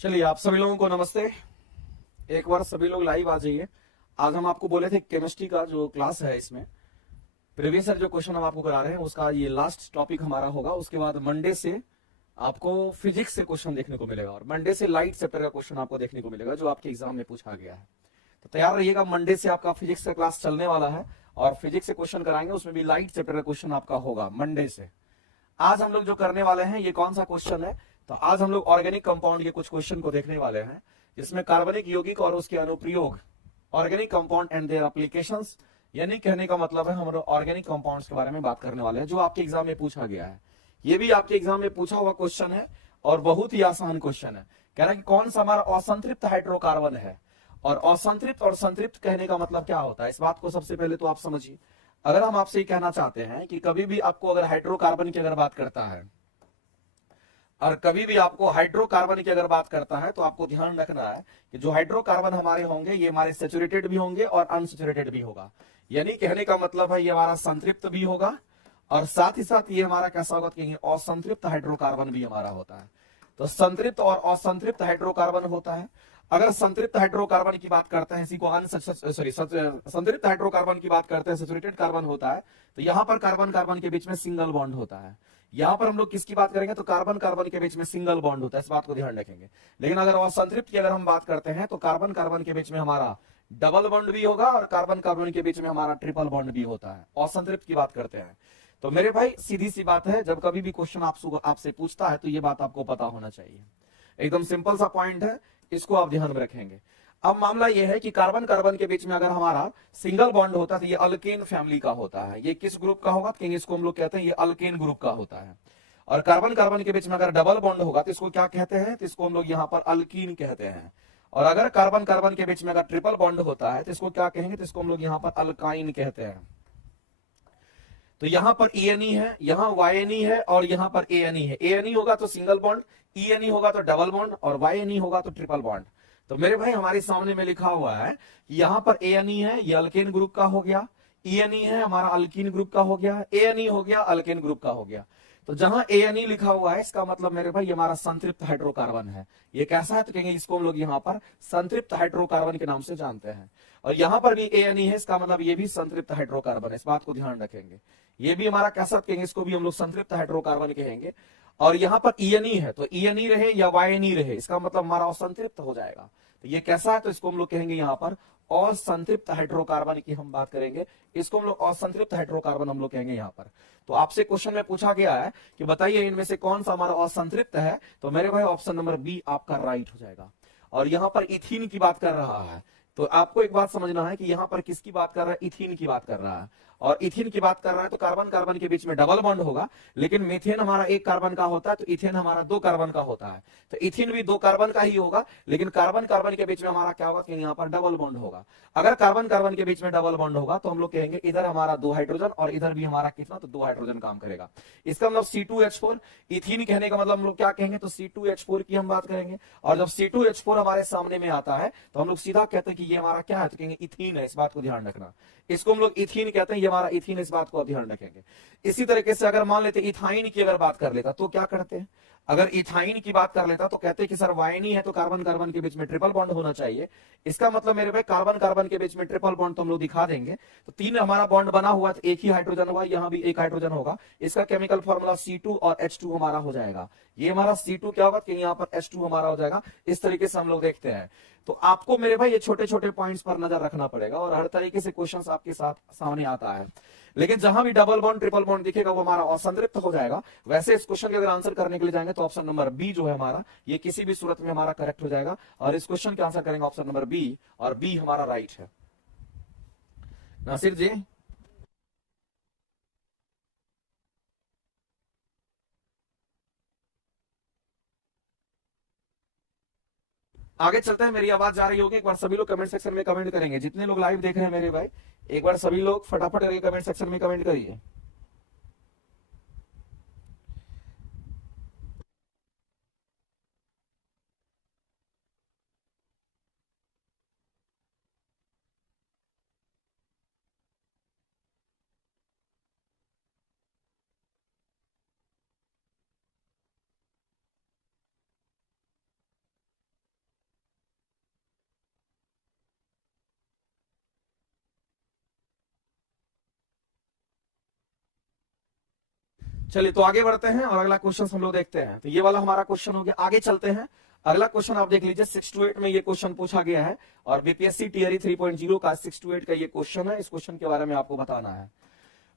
चलिए, आप सभी लोगों को नमस्ते। एक बार सभी लोग लाइव आ जाइए। आज हम आपको बोले थे केमिस्ट्री का जो क्लास है, इसमें प्रीवियस ईयर जो क्वेश्चन हम आपको करा रहे हैं उसका ये लास्ट टॉपिक हमारा होगा। उसके बाद मंडे से आपको फिजिक्स से क्वेश्चन देखने को मिलेगा और मंडे से लाइट चैप्टर का क्वेश्चन आपको देखने को मिलेगा जो आपके एग्जाम में पूछा गया है। तो तैयार रहिएगा, मंडे से आपका फिजिक्स का क्लास चलने वाला है और फिजिक्स से क्वेश्चन कराएंगे, उसमें भी लाइट चैप्टर का क्वेश्चन आपका होगा मंडे से। आज हम लोग जो करने वाले हैं ये कौन सा क्वेश्चन है, तो आज हम लोग ऑर्गेनिक कंपाउंड के कुछ क्वेश्चन को देखने वाले हैं, जिसमें कार्बनिक यौगिक और उसके अनुप्रयोग, organic compound and their applications, यानी कहने का मतलब है हम लोग ऑर्गेनिक कंपाउंड्स के बारे में बात करने वाले हैं जो आपके एग्जाम में पूछा गया है। ये भी आपके एग्जाम में पूछा हुआ क्वेश्चन है और बहुत ही आसान क्वेश्चन है। कह रहा है कि कौन सा हमारा असंतृप्त हाइड्रोकार्बन है, और असंतृप्त और संतृप्त कहने का मतलब क्या होता है, इस बात को सबसे पहले तो आप समझिए। अगर हम आपसे ये कहना चाहते हैं कि कभी भी आपको अगर हाइड्रोकार्बन की अगर बात करता है और कभी भी आपको हाइड्रोकार्बन की अगर बात करता है, तो आपको ध्यान रखना है कि जो हाइड्रोकार्बन हमारे होंगे ये हमारे सेचुरेटेड भी होंगे और अनसेचुरेटेड भी होगा। यानी कहने का मतलब है ये हमारा संतृप्त भी होगा और साथ ही साथ ये हमारा कैसा होगा कि असंतृप्त हाइड्रोकार्बन भी हमारा होता है। तो संतृप्त और असंतृप्त हाइड्रोकार्बन होता है। अगर संतृप्त हाइड्रोकार्बन की बात करते हैं, इसी को संतृप्त हाइड्रोकार्बन की बात करते हैं, सेचुरेटेड कार्बन होता है, तो यहां पर कार्बन कार्बन के बीच में सिंगल बॉन्ड होता है। यहां पर हम लोग किसकी बात करेंगे, तो कार्बन कार्बन के बीच में सिंगल बॉन्ड होता है, इस बात को ध्यान रखेंगे। लेकिन अगर असंतृप्त की अगर हम बात करते हैं तो कार्बन कार्बन के बीच में हमारा डबल बॉन्ड भी होगा और कार्बन कार्बन के बीच में हमारा ट्रिपल बॉन्ड भी होता है, असंतृप्त की बात करते हैं। तो मेरे भाई सीधी सी बात है, जब कभी भी क्वेश्चन आपसे पूछता है तो ये बात आपको पता होना चाहिए। एकदम सिंपल सा पॉइंट है, इसको आप ध्यान में रखेंगे। अब मामला यह है कि कार्बन कार्बन के बीच में अगर हमारा सिंगल बॉन्ड होता है तो ये अल्केन फैमिली का होता है। ये किस ग्रुप का होगा, तो इसको हम लोग कहते हैं ये अल्केन ग्रुप का होता है। और कार्बन कार्बन के बीच में अगर डबल बॉन्ड होगा तो इसको क्या कहते हैं, तो इसको हम लोग यहाँ पर अल्कीन कहते हैं। और अगर कार्बन कार्बन के बीच में अगर ट्रिपल बॉन्ड होता है तो इसको क्या कहेंगे, तो इसको हम लोग यहाँ पर अल्काइन कहते हैं। तो यहां पर ENE है, यहां YNE है और यहां पर ANE है। ANE होगा तो सिंगल बॉन्ड, ENE होगा तो डबल बॉन्ड और YNE होगा तो ट्रिपल बॉन्ड। तो मेरे भाई हमारे सामने में लिखा हुआ है यहां पर ANE है, ये अल्केन ग्रुप का हो गया। ENE है हमारा अल्कीन ग्रुप का हो गया, ANE हो गया अल्केन ग्रुप का हो गया। तो जहां ANE लिखा हुआ है इसका मतलब मेरे भाई हमारा संतृप्त हाइड्रोकार्बन है। ये कैसा है, तो कहेंगे इसको हम लोग यहाँ पर संतृप्त हाइड्रोकार्बन के नाम से जानते हैं। और यहां पर भी ANE है, इसका मतलब ये भी संतृप्त हाइड्रोकार्बन है, इस बात को ध्यान रखेंगे। ये भी हमारा कैसा कहेंगे, इसको भी हम लोग संतृप्त हाइड्रोकार्बन कहेंगे। और यहां पर ENE है तो ENE रहे या YNE रहे, इसका मतलब हमारा असंतृप्त हो जाएगा। तो ये कैसा है, तो इसको हम लोग कहेंगे यहाँ पर असंतृप्त हाइड्रोकार्बन की हम बात करेंगे। इसको हम लोग असंतृप्त हाइड्रोकार्बन हम लोग कहेंगे यहाँ पर। तो आपसे क्वेश्चन में पूछा गया है कि बताइए इनमें से कौन सा हमारा असंतृप्त है, तो मेरे भाई ऑप्शन नंबर बी आपका राइट हो जाएगा। और यहां पर इथीन की बात कर रहा है, तो आपको एक बात समझना है कि यहां पर किसकी बात कर रहा है, इथीन की बात कर रहा है। और इथीन की बात कर रहा है तो कार्बन कार्बन के बीच में डबल बॉन्ड होगा, लेकिन मीथेन हमारा एक कार्बन का होता है तो इथेन हमारा दो कार्बन का होता है। तो इथीन भी दो कार्बन का ही होगा, लेकिन कार्बन कार्बन के बीच में हमारा क्या होगा कि यहाँ पर डबल बॉन्ड होगा। अगर कार्बन कार्बन के बीच में डबल बॉन्ड होगा तो हम लोग कहेंगे इधर हमारा दो हाइड्रोजन और इधर भी हमारा कितना, तो दो हाइड्रोजन काम करेगा। इसका मतलब C2H4। इथीन कहने का मतलब हम लोग क्या कहेंगे, तो C2H4 की हम बात करेंगे। और जब C2H4 हमारे सामने में आता है तो हम लोग सीधा कहते हैं कि ये हमारा क्या है, तो कहेंगे इथीन है, इस बात को ध्यान रखना। इसको हम लोग इथीन कहते हैं, ये हमारा इथीन है, इस बात को ध्यान रखेंगे। इसी तरीके से अगर मान लेते इथाइन की अगर बात कर लेता तो क्या करते हैं, अगर इथाइन की बात कर लेता तो कहते हैं कि सर वायनी है तो कार्बन कार्बन के बीच में ट्रिपल बॉन्ड होना चाहिए। इसका मतलब मेरे भाई कार्बन कार्बन के बीच में ट्रिपल बॉन्ड तो हम लोग दिखा देंगे। तो तीन हमारा बॉन्ड बना हुआ तो एक ही हाइड्रोजन होगा, यहां भी एक हाइड्रोजन होगा। इसका केमिकल फॉर्मूला C2 और H2 हमारा हो जाएगा। ये हमारा C2 क्या होगा कि यहाँ पर H2 हमारा हो जाएगा। इस तरीके से हम लोग देखते हैं। तो आपको मेरे भाई ये छोटे छोटे पॉइंट्स पर नजर रखना पड़ेगा और हर तरीके से क्वेश्चंस आपके साथ सामने आता है। लेकिन जहां भी डबल बॉन्ड ट्रिपल बॉन्ड दिखेगा वो हमारा असंतृप्त हो जाएगा। वैसे इस क्वेश्चन के अगर आंसर करने के लिए जाएंगे तो ऑप्शन नंबर बी जो है हमारा, ये किसी भी सूरत में हमारा करेक्ट हो जाएगा। और इस क्वेश्चन के आंसर करेंगे ऑप्शन नंबर बी, और बी हमारा राइट है। नासिर जी आगे चलते हैं। मेरी आवाज जा रही होगी, एक बार सभी लोग कमेंट सेक्शन में कमेंट करेंगे। जितने लोग लाइव देख रहे हैं मेरे भाई, एक बार सभी लोग फटाफट करके कमेंट सेक्शन में कमेंट करिए। चलिए तो आगे बढ़ते हैं और अगला क्वेश्चन हम लोग देखते हैं। तो ये वाला हमारा क्वेश्चन हो गया, आगे चलते हैं। अगला क्वेश्चन आप देख लीजिए, 6 to 8 में ये क्वेश्चन पूछा गया है और बीपीएससी टीआरई 3.0 का 6 to 8 का ये क्वेश्चन है। इस क्वेश्चन के बारे में आपको बताना है।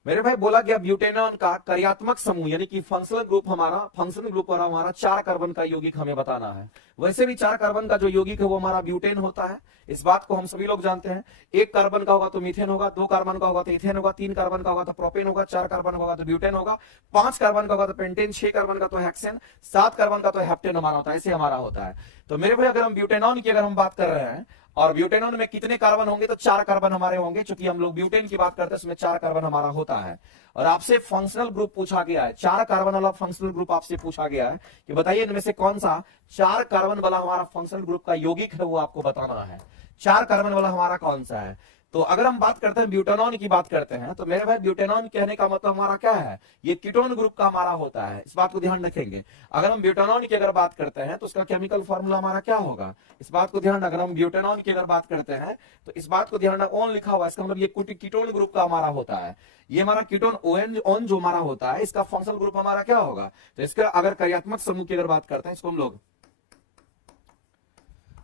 मेरे भाई बोला गया ब्यूटेनॉन का कार्यात्मक समूह यानी कि फंक्शनल ग्रुप हमारा 4 कार्बन का यौगिक हमें बताना है। वैसे भी 4 कार्बन का जो यौगिक है वो हमारा ब्यूटेन होता है, इस बात को हम सभी लोग जानते हैं। 1 कार्बन का होगा तो मीथेन होगा, 2 कार्बन का होगा तो इथेन होगा, 3 कार्बन का होगा तो प्रोपेन होगा, 4 कार्बन का होगा तो ब्यूटेन होगा, 5 कार्बन का होगा तो पेंटेन, 6 कार्बन का तो हेक्सेन, 7 कार्बन का तो हेप्टेन हमारा होता है। ऐसे हमारा होता है। तो मेरे भाई अगर हम ब्यूटेनॉन की अगर हम बात कर रहे हैं और ब्यूटेनॉन में कितने कार्बन होंगे तो 4 कार्बन हमारे होंगे। चूंकि हम लोग ब्यूटेन की बात करते हैं उसमें 4 कार्बन हमारा होता है। और आपसे फंक्शनल ग्रुप पूछा गया है, 4 कार्बन वाला फंक्शनल ग्रुप आपसे पूछा गया है कि बताइए इनमें से कौन सा 4 कार्बन वाला हमारा फंक्शनल ग्रुप का यौगिक है, वो आपको बताना है। 4 कार्बन वाला हमारा कौन सा है। तो अगर हम बात करते हैं ब्यूटेनॉन की बात करते हैं तो मेरे भाई ब्यूटेनॉन कहने का मतलब हमारा क्या है, ये कीटोन ग्रुप का हमारा होता है। इस बात को ध्यान रखेंगे। अगर हम ब्यूटेनॉन की अगर बात करते हैं तो उसका केमिकल फॉर्मूला हमारा क्या होगा, इस बात को ध्यान। अगर हम ब्यूटेनॉन की अगर बात करते हैं तो इस बात को ध्यान, ओन लिखा हुआ है, इसका मतलब ये कीटोन ग्रुप का हमारा होता है। ये हमारा कीटोन ओन जो हमारा होता है इसका फंक्शनल ग्रुप हमारा क्या होगा। तो इसका अगर कार्यात्मक समूह की अगर बात करते हैं, इसको हम लोग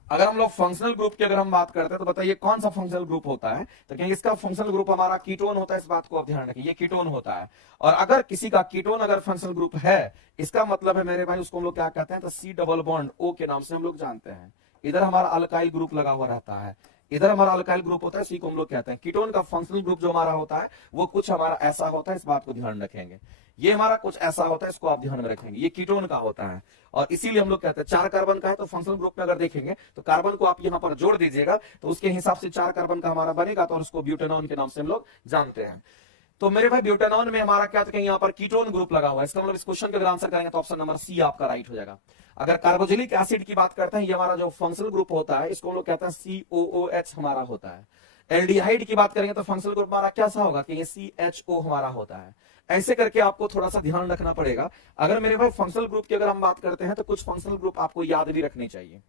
अगर हम लोग फंक्शनल ग्रुप की अगर हम बात करते हैं तो बताइए कौन सा फंक्शनल ग्रुप होता है। तो कहेंगे इसका फंक्शनल ग्रुप हमारा कीटोन होता है। इस बात को आप ध्यान रखिए, ये कीटोन होता है। और अगर किसी का कीटोन अगर फंक्शनल ग्रुप है, इसका मतलब है मेरे भाई उसको हम लोग क्या कहते हैं, तो सी डबल बॉन्ड ओ के नाम से हम लोग जानते हैं। इधर हमारा अल्काइल ग्रुप लगा हुआ रहता है, इधर हमारा अल्काइल ग्रुप होता है, इसी को हम लोग कहते हैं। कीटोन का फंक्शनल ग्रुप जो हमारा होता है वो कुछ हमारा ऐसा होता है, इस बात को ध्यान रखेंगे। ये हमारा कुछ ऐसा होता है, इसको आप ध्यान में रखेंगे, ये कीटोन का होता है। और इसीलिए हम लोग कहते हैं 4 कार्बन का है तो फंक्शनल ग्रुप में अगर देखेंगे तो कार्बन को आप यहां पर जोड़ दीजिएगा तो उसके हिसाब से 4 कार्बन का हमारा बनेगा, तो उसको ब्यूटेनॉन के नाम से हम लोग जानते हैं। तो मेरे भाई ब्यूटेनॉन में हमारा क्या कहेंगे, यहाँ पर कीटोन ग्रुप लगा हुआ है। इसका मतलब इस क्वेश्चन का अगर आंसर करेंगे तो ऑप्शन नंबर सी आपका राइट हो जाएगा। अगर कार्बोक्सिलिक एसिड की बात करते हैं, ये हमारा जो फंक्शनल ग्रुप होता है इसको हम लोग कहते हैं COOH हमारा होता है। एल्डिहाइड की बात करेंगे तो फंक्शनल ग्रुप हमारा कैसा होगा कि ये CHO हमारा होता है। ऐसे करके आपको थोड़ा सा ध्यान रखना पड़ेगा। अगर मेरे भाई फंक्शनल ग्रुप की अगर हम बात करते हैं तो कुछ फंक्शनल ग्रुप आपको याद भी रखने चाहिए।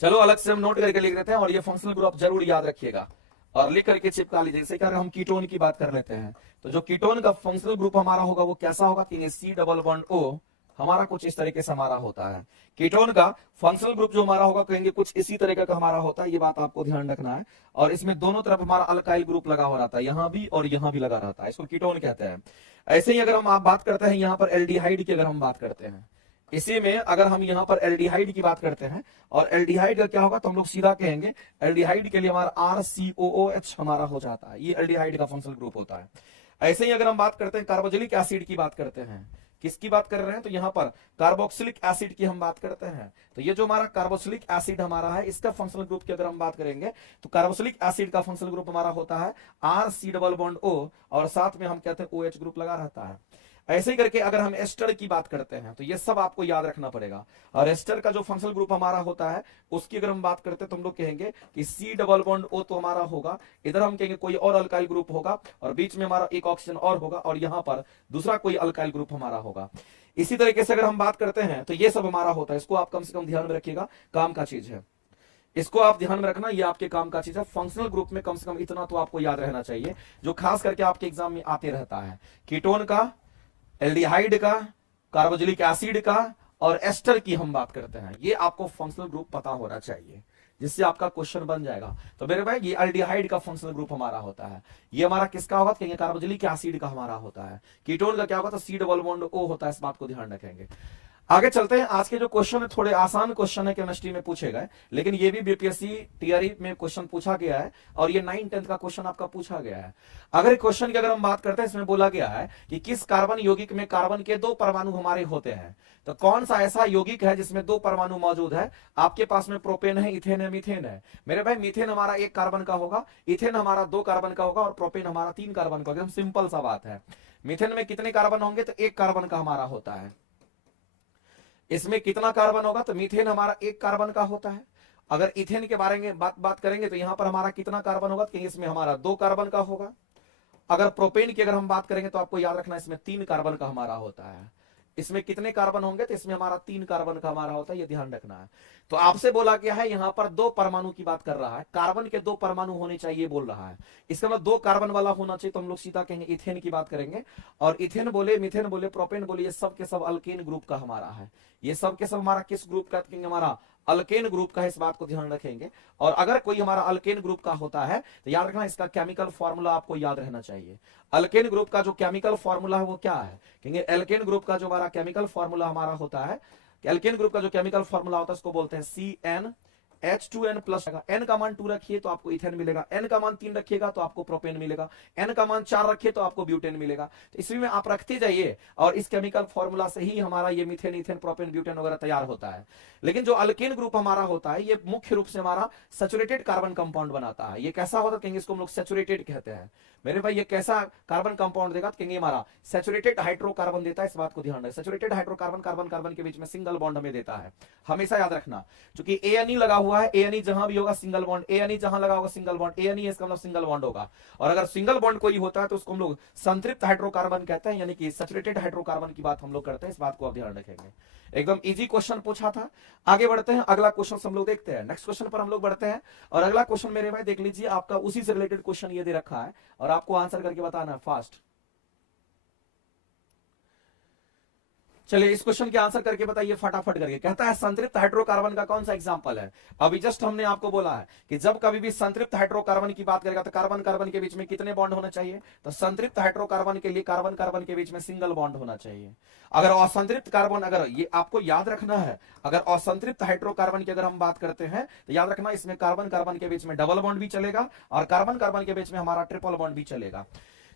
चलो अलग से हम नोट करके लिख देते हैं और ये फंक्शनल ग्रुप जरूर याद रखिएगा और लिख करके चिपका लीजिए। जैसे कि अगर हम कीटोन की बात कर लेते हैं तो जो कीटोन का फंक्शनल ग्रुप हमारा होगा वो कैसा होगा कि सी डबल बॉन्ड ओ हमारा कुछ इस तरीके से हमारा होता है। कीटोन का फंक्शनल ग्रुप जो हमारा होगा कहेंगे कुछ इसी तरीके का हमारा होता है, ये बात आपको ध्यान रखना है। और इसमें दोनों तरफ हमारा अल्काइल ग्रुप लगा हुआ रहता है, यहां भी और यहां भी लगा रहता है, इसको कीटोन कहते हैं। ऐसे ही अगर हम आप बात करते हैं यहाँ पर एल्डिहाइड की अगर हम बात करते हैं, इसी में अगर हम यहाँ पर एल्डिहाइड की बात करते हैं और एल्डिहाइड का क्या होगा तो हम लोग सीधा कहेंगे एल्डिहाइड के लिए हमारा RCOOH हमारा हो जाता है, ये एल्डिहाइड का फंक्शनल ग्रुप होता है। ऐसे ही अगर हम बात करते हैं कार्बोक्सिलिक एसिड की बात करते हैं, किसकी बात कर रहे हैं तो यहाँ पर कार्बोक्सिलिक एसिड की हम बात करते हैं। तो ये जो हमारा कार्बोक्सिलिक एसिड हमारा है इसका फंक्शनल ग्रुप की अगर हम बात करेंगे तो कार्बोक्सिलिक एसिड का फंक्शनल ग्रुप हमारा होता है RC डबल बॉन्ड O और साथ में हम कहते हैं OH ग्रुप लगा रहता है। ऐसे ही करके अगर हम एस्टर की बात करते हैं तो ये सब आपको याद रखना पड़ेगा। और एस्टर का जो फंक्शनल ग्रुप हमारा होता है उसकी अगर हम बात करते हैं तो हम लोग कहेंगे कि C डबल बॉन्ड O तो हमारा होगा, इधर हम कहेंगे कोई और अल्काइल ग्रुप होगा और बीच में हमारा एक ऑक्सीजन और होगा और यहाँ पर दूसरा कोई अल्काइल ग्रुप हमारा होगा। इसी तरीके से अगर हम बात करते हैं तो ये सब हमारा होता है, इसको आप कम से कम ध्यान में रखिएगा, काम का चीज है, इसको आप ध्यान में रखना, ये आपके काम का चीज है। फंक्शनल ग्रुप में कम से कम इतना तो आपको याद रहना चाहिए जो खास करके आपके एग्जाम में आते रहता है। कीटोन का, एल्डिहाइड का, कार्बोक्सिलिक एसिड का और एस्टर की हम बात करते हैं, ये आपको फंक्शनल ग्रुप पता होना चाहिए जिससे आपका क्वेश्चन बन जाएगा। तो मेरे भाई ये एल्डिहाइड का फंक्शनल ग्रुप हमारा होता है, ये हमारा किसका होगा कहेंगे कार्बोक्सिलिक एसिड का हमारा होता है। कीटोन का क्या होगा तो C डबल बॉन्ड O होता है, इस बात को ध्यान रखेंगे। आगे चलते हैं। आज के जो क्वेश्चन है थोड़े आसान क्वेश्चन है, केमिस्ट्री में पूछे गए, लेकिन ये भी बीपीएससी टीआरई में क्वेश्चन पूछा गया है और ये 9th-10th का क्वेश्चन आपका पूछा गया है। अगर क्वेश्चन की अगर हम बात करते हैं इसमें बोला गया है कि किस कार्बन यौगिक में कार्बन के 2 परमाणु हमारे होते हैं, तो कौन सा ऐसा यौगिक है जिसमें 2 परमाणु मौजूद है। आपके पास में प्रोपेन है, इथेन है, मीथेन है। मेरे भाई मीथेन हमारा 1 कार्बन का होगा, इथेन हमारा 2 कार्बन का होगा और प्रोपेन हमारा 3 कार्बन का होगा। एकदम सिंपल सा बात है। मीथेन में कितने कार्बन होंगे तो 1 कार्बन का हमारा होता है। इसमें कितना कार्बन होगा तो मीथेन हमारा 1 कार्बन का होता है। अगर इथेन के बारे में बात करेंगे तो यहां पर हमारा कितना कार्बन होगा तो इसमें हमारा 2 कार्बन का होगा। अगर प्रोपेन की अगर हम बात करेंगे तो आपको याद रखना इसमें 3 कार्बन का हमारा होता है। इसमें कितने कार्बन होंगे, तो इसमें हमारा 3 कार्बन का हमारा होता है, ये ध्यान रखना है। तो आपसे बोला गया है यहां पर 2 परमाणु की बात कर रहा है, कार्बन के 2 परमाणु होने चाहिए बोल रहा है। इसका मतलब 2 कार्बन वाला होना चाहिए, तो हम लोग सीधा कहेंगे इथेन की बात करेंगे। और इथेन बोले, मिथेन बोले, प्रोपेन बोले, ये सब के सब अल्केन ग्रुप का हमारा है। ये सब के सब हमारा किस ग्रुप का, कहेंगे हमारा अल्केन ग्रुप का है, इस बात को ध्यान रखेंगे। और अगर कोई हमारा अल्केन ग्रुप का होता है तो याद रखना इसका केमिकल फॉर्मूला आपको याद रहना चाहिए। अल्केन ग्रुप का जो केमिकल फॉर्मूला है वो क्या है, कहेंगे एल्केन ग्रुप का जो हमारा केमिकल फॉर्मूला हमारा होता है, एल्केन ग्रुप का जो केमिकल फॉर्मूला होता है उसको बोलते हैं CnH2n प्लस। n का मान 2 रखिए तो आपको इथेन मिलेगा, n का मान 3 रखिएगा तो आपको प्रोपेन मिलेगा, n का मान 4 रखिए तो आपको ब्यूटेन मिलेगा। तो इसी में आप रखते जाइए और इस केमिकल फॉर्मूला से ही हमारा ये मिथेन, इथेन, प्रोपेन, ब्यूटेन वगैरह तैयार होता है। लेकिन जो अल्केन ग्रुप हमारा होता है ये मुख्य रूप से हमारा सैचुरेटेड कार्बन कंपाउंड बनाता है। ये कैसा होता है, कहेंगे इसको हम लोग सैचुरेटेड कहते हैं। मेरे भाई ये कैसा कार्बन कंपाउंड देगा, तो कहेंगे हमारा सैचुरेटेड हाइड्रोकार्बन देता है, इस बात को ध्यान रखें। सैचुरेटेड हाइड्रोकार्बन कार्बन कार्बन के बीच में सिंगल बॉन्ड हमें देता है, हमेशा याद रखना। क्योंकि ANE लगा हुआ है, ANE जहां भी होगा सिंगल बॉन्ड, ANE जहां लगा होगा सिंगल बॉन्ड, ANE इसका मतलब सिंगल बॉन्ड होगा। और अगर सिंगल बॉन्ड कोई होता है तो उसको हम लोग संतृप्त हाइड्रोकार्बन कहते हैं, यानी कि सैचुरेटेड हाइड्रोकार्बन की बात हम लोग करते हैं। इस बात को आप ध्यान रखेंगे। एकदम इजी क्वेश्चन पूछा था। आगे बढ़ते हैं, अगला क्वेश्चन हम लोग देखते हैं। नेक्स्ट क्वेश्चन पर हम लोग बढ़ते हैं और अगला क्वेश्चन मेरे भाई देख लीजिए, आपका उसी से रिलेटेड क्वेश्चन ये दे रखा है और आपको आंसर करके बताना है फास्ट। चलिए इस क्वेश्चन के आंसर करके बताइए फटाफट करके। कहता है संतृप्त हाइड्रोकार्बन का कौन सा एग्जांपल है। अभी जस्ट हमने आपको बोला है कि जब कभी भी संतृप्त हाइड्रोकार्बन की बात करेगा तो कार्बन कार्बन के बीच में कितने बॉन्ड होने चाहिए, तो संतृप्त हाइड्रोकार्बन के लिए कार्बन कार्बन के बीच में सिंगल बॉन्ड होना चाहिए। अगर असंतृप्त कार्बन, अगर ये आपको याद रखना है, अगर असंतृप्त हाइड्रोकार्बन की अगर हम बात करते हैं तो याद रखना इसमें कार्बन कार्बन के बीच में डबल बॉन्ड भी चलेगा और कार्बन कार्बन के बीच में हमारा ट्रिपल बॉन्ड भी चलेगा।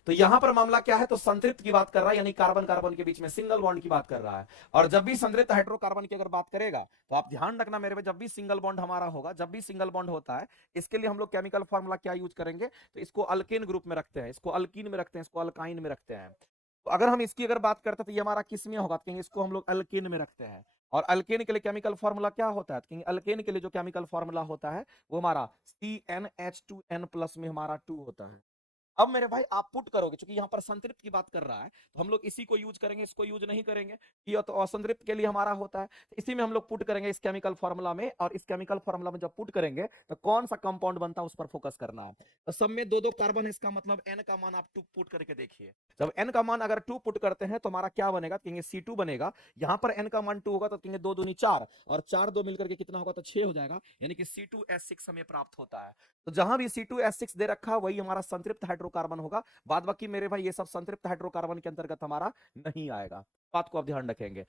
तो यहां पर मामला क्या है, तो संतृप्त की बात कर रहा है, यानी कार्बन कार्बन के बीच में सिंगल बॉन्ड की बात कर रहा है। और जब भी संतृप्त हाइड्रोकार्बन की अगर बात करेगा तो आप ध्यान रखना मेरे पे, जब भी सिंगल बॉन्ड हमारा होगा, जब भी सिंगल बॉन्ड होता है, इसके लिए हम लोग केमिकल फॉर्मूला क्या यूज करेंगे, तो इसको अल्केन ग्रुप में रखते हैं, इसको अल्कीन में रखते हैं, इसको अल्काइन में रखते हैं। तो अगर हम इसकी अगर बात करते हैं तो ये हमारा किस में होगा, कहेंगे इसको हम लोग अल्केन में रखते हैं। और अल्केन के लिए केमिकल फॉर्मूला क्या होता है, कहेंगे अल्केन के लिए जो केमिकल फॉर्मूला होता है वो हमारा CnH2n प्लस में हमारा 2 होता है। अब मेरे भाई आप पुट करोगे, क्योंकि यहाँ पर संतृप्त की बात कर रहा है तो हम लोग इसी को यूज करेंगे, इसको यूज नहीं करेंगे। ये तो असंतृप्त के लिए हमारा होता है, तो इसी में हम लोग पुट करेंगे इस केमिकल फॉर्मूला में। और इस केमिकल फॉर्मूला में जब पुट करेंगे तो कौन सा कंपाउंड बनता है उस पर फोकस करना है। तो सब में 2-2 कार्बन है, इसका मतलब n का मान आप 2 पुट करके देखिए। जब n का मान अगर 2 पुट करते हैं तो हमारा क्या बनेगा, कहेंगे C2 बनेगा। यहाँ पर n का मान 2 होगा तो कहेंगे 2 दूनी 4 और 4 2 मिलकर के कितना होगा, तो 6 हो जाएगा, यानी कि C2H6 हमें प्राप्त होता है। तो जहां भी C2H6 दे रखा वही हमारा संतृप्त हाइड्रोकार्बन होगा। बाद बाकी मेरे भाई ये सब संतृप्त हाइड्रोकार्बन के अंतर्गत हमारा नहीं आएगा, बात को आप ध्यान रखेंगे।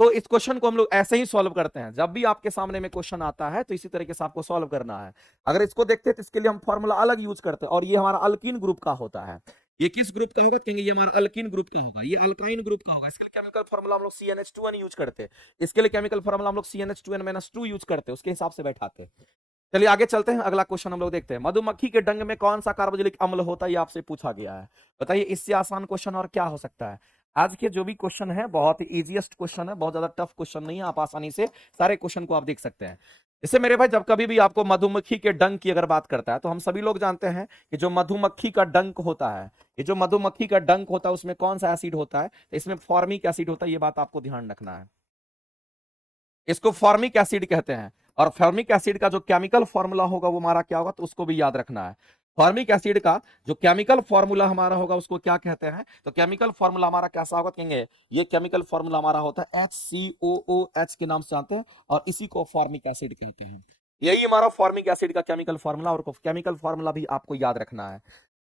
तो इस क्वेश्चन को हम लोग ऐसे ही सॉल्व करते हैं, जब भी आपके सामने में क्वेश्चन आता है तो इसी तरीके से आपको सॉल्व करना है। अगर इसको देखते हैं तो इसके लिए हम फॉर्मूला अलग यूज करते हैं और ये हमारा अल्कीन ग्रुप का होता है। ये किस ग्रुप का होगा, कहेंगे ये हमारा अल्कीन ग्रुप का होगा, ये अल्काइन ग्रुप का होगा। इसके लिए केमिकल फॉर्मूला हम लोग CnH2n यूज करते हैं, इसके लिए केमिकल फॉर्मूला हम लोग CnH2n-2 यूज करते हैं, उसके हिसाब से बैठाते हैं। चलिए आगे चलते हैं, अगला क्वेश्चन हम लोग देखते हैं। मधुमक्खी के डंग में कौन सा कार्बोक्सिलिक अम्ल होता है, ये आपसे पूछा गया है। बताइए इससे आसान क्वेश्चन और क्या हो सकता है। आज के जो भी क्वेश्चन है बहुत ही इजीएस्ट क्वेश्चन है, बहुत ज्यादा टफ क्वेश्चन नहीं है, आप आसानी से सारे क्वेश्चन को आप देख सकते हैं। इससे मेरे भाई जब कभी भी आपको मधुमक्खी के डंक की अगर बात करता है तो हम सभी लोग जानते हैं कि जो मधुमक्खी का डंक होता है, ये जो मधुमक्खी का डंक होता है उसमें कौन सा एसिड होता है, तो इसमें फॉर्मिक एसिड होता है। ये बात आपको ध्यान रखना है, इसको फॉर्मिक एसिड कहते हैं। और फॉर्मिक एसिड का जो केमिकल फॉर्मूला होगा वो हमारा क्या होगा, तो उसको भी याद रखना है। फॉर्मिक एसिड का जो केमिकल फॉर्मूला हमारा होगा उसको क्या कहते हैं, तो केमिकल फॉर्मूला हमारा कैसा होगा, कहेंगे ये केमिकल फॉर्मूला हमारा होता है HCOOH के नाम से जानते हैं और इसी को फॉर्मिक एसिड कहते हैं। यही हमारा फॉर्मिक एसिड का केमिकल फॉर्मूला, और केमिकल फॉर्मूला भी आपको याद रखना है।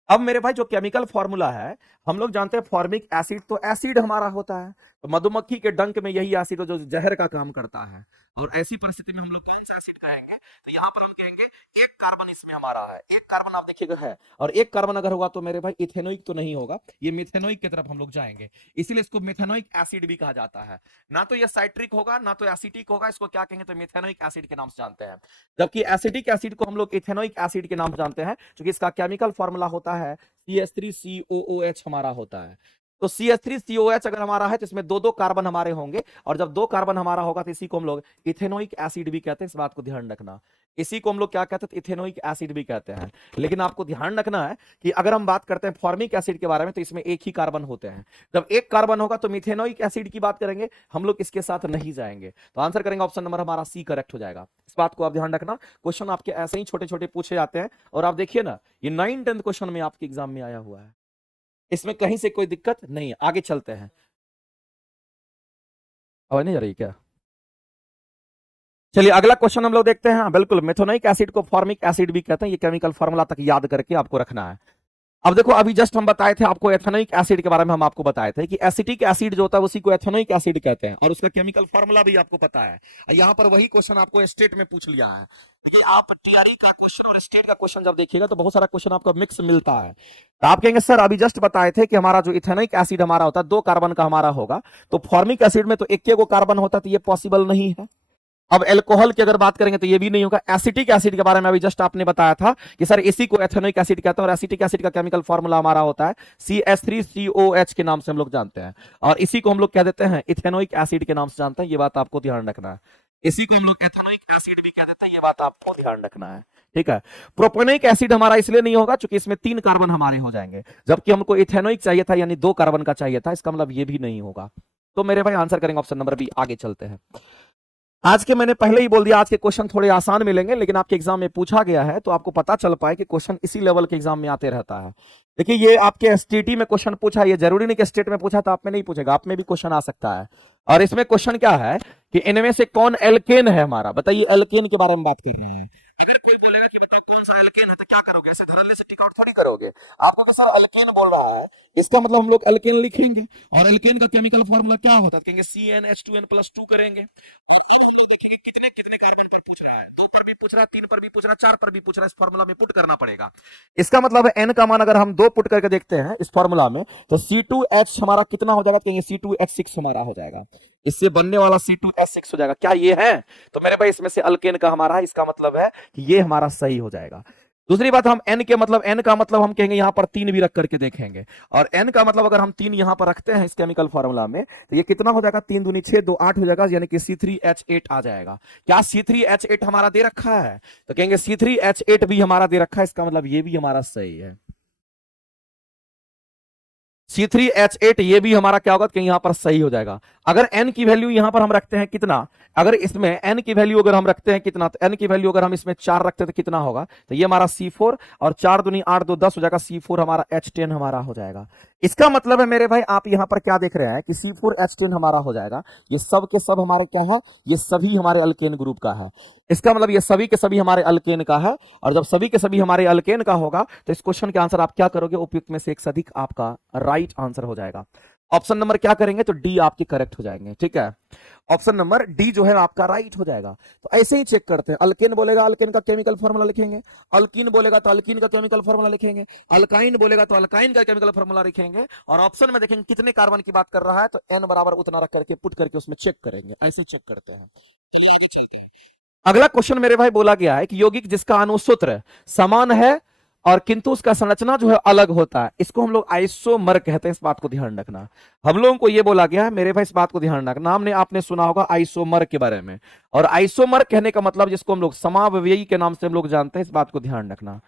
अब मेरे भाई जो केमिकल फॉर्मूला है, हम लोग जानते हैं फॉर्मिक एसिड तो एसिड हमारा होता है, तो मधुमक्खी के डंक में यही एसिड हो जो जहर का काम करता है। और ऐसी परिस्थिति में हम लोग कौन सा एसिड कहेंगे, तो यहाँ पर हम कहेंगे एक कार्बन इसमें हमारा है, एक कार्बन आप देखिएगा है, और एक कार्बन अगर होगा तो मेरे भाई इथेनोइक तो नहीं होगा, ये मिथेनोइक की तरफ हम लोग जाएंगे, इसीलिए इसको मिथेनोइक एसिड भी कहा जाता है। ना तो ये साइट्रिक होगा ना तो एसिटिक होगा, इसको क्या कहेंगे, तो मिथेनोइक एसिड के नाम से जानते हैं। जबकि एसिटिक एसिड को हम लोग इथेनोइक एसिड के नाम से जानते हैं, क्योंकि इसका केमिकल फॉर्मूला होता है CH3COOH हमारा होता है। तो CH3COH अगर हमारा है तो इसमें 2-2 कार्बन हमारे होंगे, और जब 2 कार्बन हमारा होगा तो इसी को हम लोग इथेनोइक एसिड भी कहते हैं, इस बात को ध्यान रखना। इसी को हम लोग क्या कहते हैं, इथेनोइक एसिड भी कहते हैं। लेकिन आपको ध्यान रखना है कि अगर हम बात करते हैं फॉर्मिक एसिड के बारे में तो इसमें एक ही कार्बन होते हैं। जब एक कार्बन होगा तो मिथेनोइक एसिड की बात करेंगे, हम लोग इसके साथ नहीं जाएंगे। तो आंसर करेंगे ऑप्शन नंबर हमारा सी करेक्ट हो जाएगा। इस बात को आप ध्यान रखना, क्वेश्चन आपके ऐसे ही छोटे छोटे पूछे जाते हैं। और आप देखिए ना, ये 9-10 क्वेश्चन में आपके एग्जाम में आया हुआ है, इसमें कहीं से कोई दिक्कत नहीं है। आगे चलते हैं। आवाज नहीं आ रही क्या? चलिए अगला क्वेश्चन हम लोग देखते हैं। बिल्कुल, मेथोनिक एसिड को फॉर्मिक एसिड भी कहते हैं। ये केमिकल फॉर्मूला तक याद करके आपको रखना है। अब देखो, अभी जस्ट हम बताए थे आपको एथेनोइक एसिड के बारे में, हम आपको बताए थे कि एसिटिक एसिड जो होता है उसी को एथेनोइक एसिड कहते हैं, और उसका केमिकल फॉर्मूला भी आपको पता है। यहाँ पर वही क्वेश्चन आपको स्टेट में पूछ लिया है कि आप टीआरई का क्वेश्चन और स्टेट का क्वेश्चन जब देखिएगा तो बहुत सारा क्वेश्चन आपको मिक्स मिलता है। तो आप कहेंगे सर अभी जस्ट बताए थे कि हमारा जो इथेनोइक एसिड हमारा होता है 2 कार्बन का हमारा होगा, तो फॉर्मिक एसिड में तो एक को कार्बन होता है, तो ये पॉसिबल नहीं है। अब एल्कोहल की अगर बात करेंगे तो ये भी नहीं होगा। एसिटिक एसिड के बारे में अभी जस्ट आपने बताया था कि सर इसी को एथेनोइक एसिड कहते हैं, और एसिटिक एसिड का केमिकल फॉर्मूला हमारा होता है CH3COH के नाम से हम लोग जानते हैं, और इसी को हम लोग कह देते हैं इथेनोइक एसिड के नाम से जानते हैं। ये बात आपको ध्यान रखना है। इसी को हम लोग एथेनोइक एसिड भी कह देते हैं, ये बात आपको ध्यान रखना है। ठीक है। प्रोपेनोइक एसिड हमारा इसलिए नहीं होगा क्योंकि इसमें 3 कार्बन हमारे हो जाएंगे, जबकि हमको इथेनोइक चाहिए था यानी 2 कार्बन का चाहिए था, इसका मतलब ये भी नहीं होगा। तो मेरे भाई आंसर करेंगे ऑप्शन नंबर बी। आगे चलते हैं। आज के मैंने पहले ही बोल दिया, आज के क्वेश्चन थोड़े आसान मिलेंगे, लेकिन आपके एग्जाम में पूछा गया है तो आपको पता चल पाए कि क्वेश्चन इसी लेवल के एग्जाम में आते रहता है। देखिए, ये आपके एसटीटी में क्वेश्चन पूछा, ये जरूरी नहीं कि स्टेट में पूछा तो आप में नहीं पूछेगा, आप में भी क्वेश्चन आ सकता है। और इसमें क्वेश्चन क्या है कि इनमें से कौन एल्केन है हमारा, बताइए। एल्केन के बारे में बात कर रहे हैं। अगर कोई बोलेगा कि बताओ कौन सा एल्केन है, तो क्या करोगे? ऐसे धड़ल्ले से टिक आउट थोड़ी करोगे। आपको कि सर एल्केन बोल रहा है, इसका मतलब हम लोग एल्केन लिखेंगे, और एल्केन का केमिकल फॉर्मूला क्या होता है? कहेंगे CnH2n+2 करेंगे। कितने कितने कार्बन पर पूछ रहा है? 2 पर भी पूछ रहा है, 3 पर भी पूछ रहा है, 4 पर भी पूछ रहा है। इस फॉर्मूला में पुट करना पड़ेगा। इसका मतलब है n का मान अगर हम 2 पुट करके देखते हैं इस फॉर्मूला में, तो C2H हमारा कितना हो जाएगा? कहेंगे C2H6 हमारा हो जाएगा। इससे बनने वाला C2H6 हो जाएगा। क्या ये है? तो मेरे भाई इसमें से अल्केन का हमारा है, इसका मतलब है कि ये हमारा सही हो जाएगा। दूसरी बात, हम n के मतलब, n का मतलब हम कहेंगे यहां पर 3 भी रख करके देखेंगे, और n का मतलब अगर हम 3 यहां पर रखते हैं इस केमिकल फॉर्मूला में, तो ये कितना हो जाएगा? 3 दूनी 6, 2 8 हो जाएगा, यानी कि C3H8 आ जाएगा। क्या C3H8 हमारा दे रखा है? तो कहेंगे C3H8 भी हमारा दे रखा है, इसका मतलब ये भी हमारा सही है। C3H8 ये भी हमारा क्या होगा कि यहां पर सही हो जाएगा। अगर n की वैल्यू यहां पर हम रखते हैं कितना, अगर इसमें n की वैल्यू अगर हम रखते हैं कितना, तो n की वैल्यू अगर हम इसमें 4 रखते हैं तो कितना होगा? तो ये हमारा C4, और 4 दूनी 8, 2 10 हो जाएगा। C4 हमारा H10 हमारा हो जाएगा। इसका मतलब है मेरे भाई, आप यहां पर क्या देख रहे हैं कि C4H10 हमारा हो जाएगा। ये सब के सब हमारे क्या है? ये सभी हमारे अल्केन ग्रुप का है। इसका मतलब ये सभी के सभी हमारे अल्केन का है, और जब सभी के सभी हमारे अल्केन का होगा तो इस क्वेश्चन के आंसर आप क्या करोगे? उपयुक्त में से एक से अधिक आपका राइट आंसर हो जाएगा। ऑप्शन नंबर क्या करेंगे? तो डी आपके करेक्ट हो जाएंगे। ठीक है, ऑप्शन नंबर डी जो है आपका राइट हो जाएगा। तो ऐसे ही चेक करते हैं। अल्केन बोलेगा अल्केन का केमिकल फॉर्मूला लिखेंगे, अल्कीन बोलेगा तो अल्कीन का केमिकल फॉर्मूला लिखेंगे, अल्काइन बोलेगा तो अल्काइन का केमिकल फॉर्मूला लिखेंगे, और ऑप्शन में देखेंगे कितने कार्बन की बात कर रहा है, तो n बराबर उतना रख करके पुट करके उसमें चेक करेंगे। ऐसे चेक करते हैं। अगला क्वेश्चन मेरे भाई बोला गया है कि यौगिक जिसका अणुसूत्र समान है और किंतु उसका संरचना जो है अलग होता है, इसको हम लोग आइसोमर कहते हैं। इस बात को ध्यान रखना। हम लोगों को यह बोला गया है मेरे भाई, इस बात को ध्यान रखना। हमने आपने सुना होगा आइसोमर के बारे में, और आइसोमर कहने का मतलब जिसको हम लोग समावयवी के नाम से हम लोग जानते हैं, इस बात को ध्यान रखना।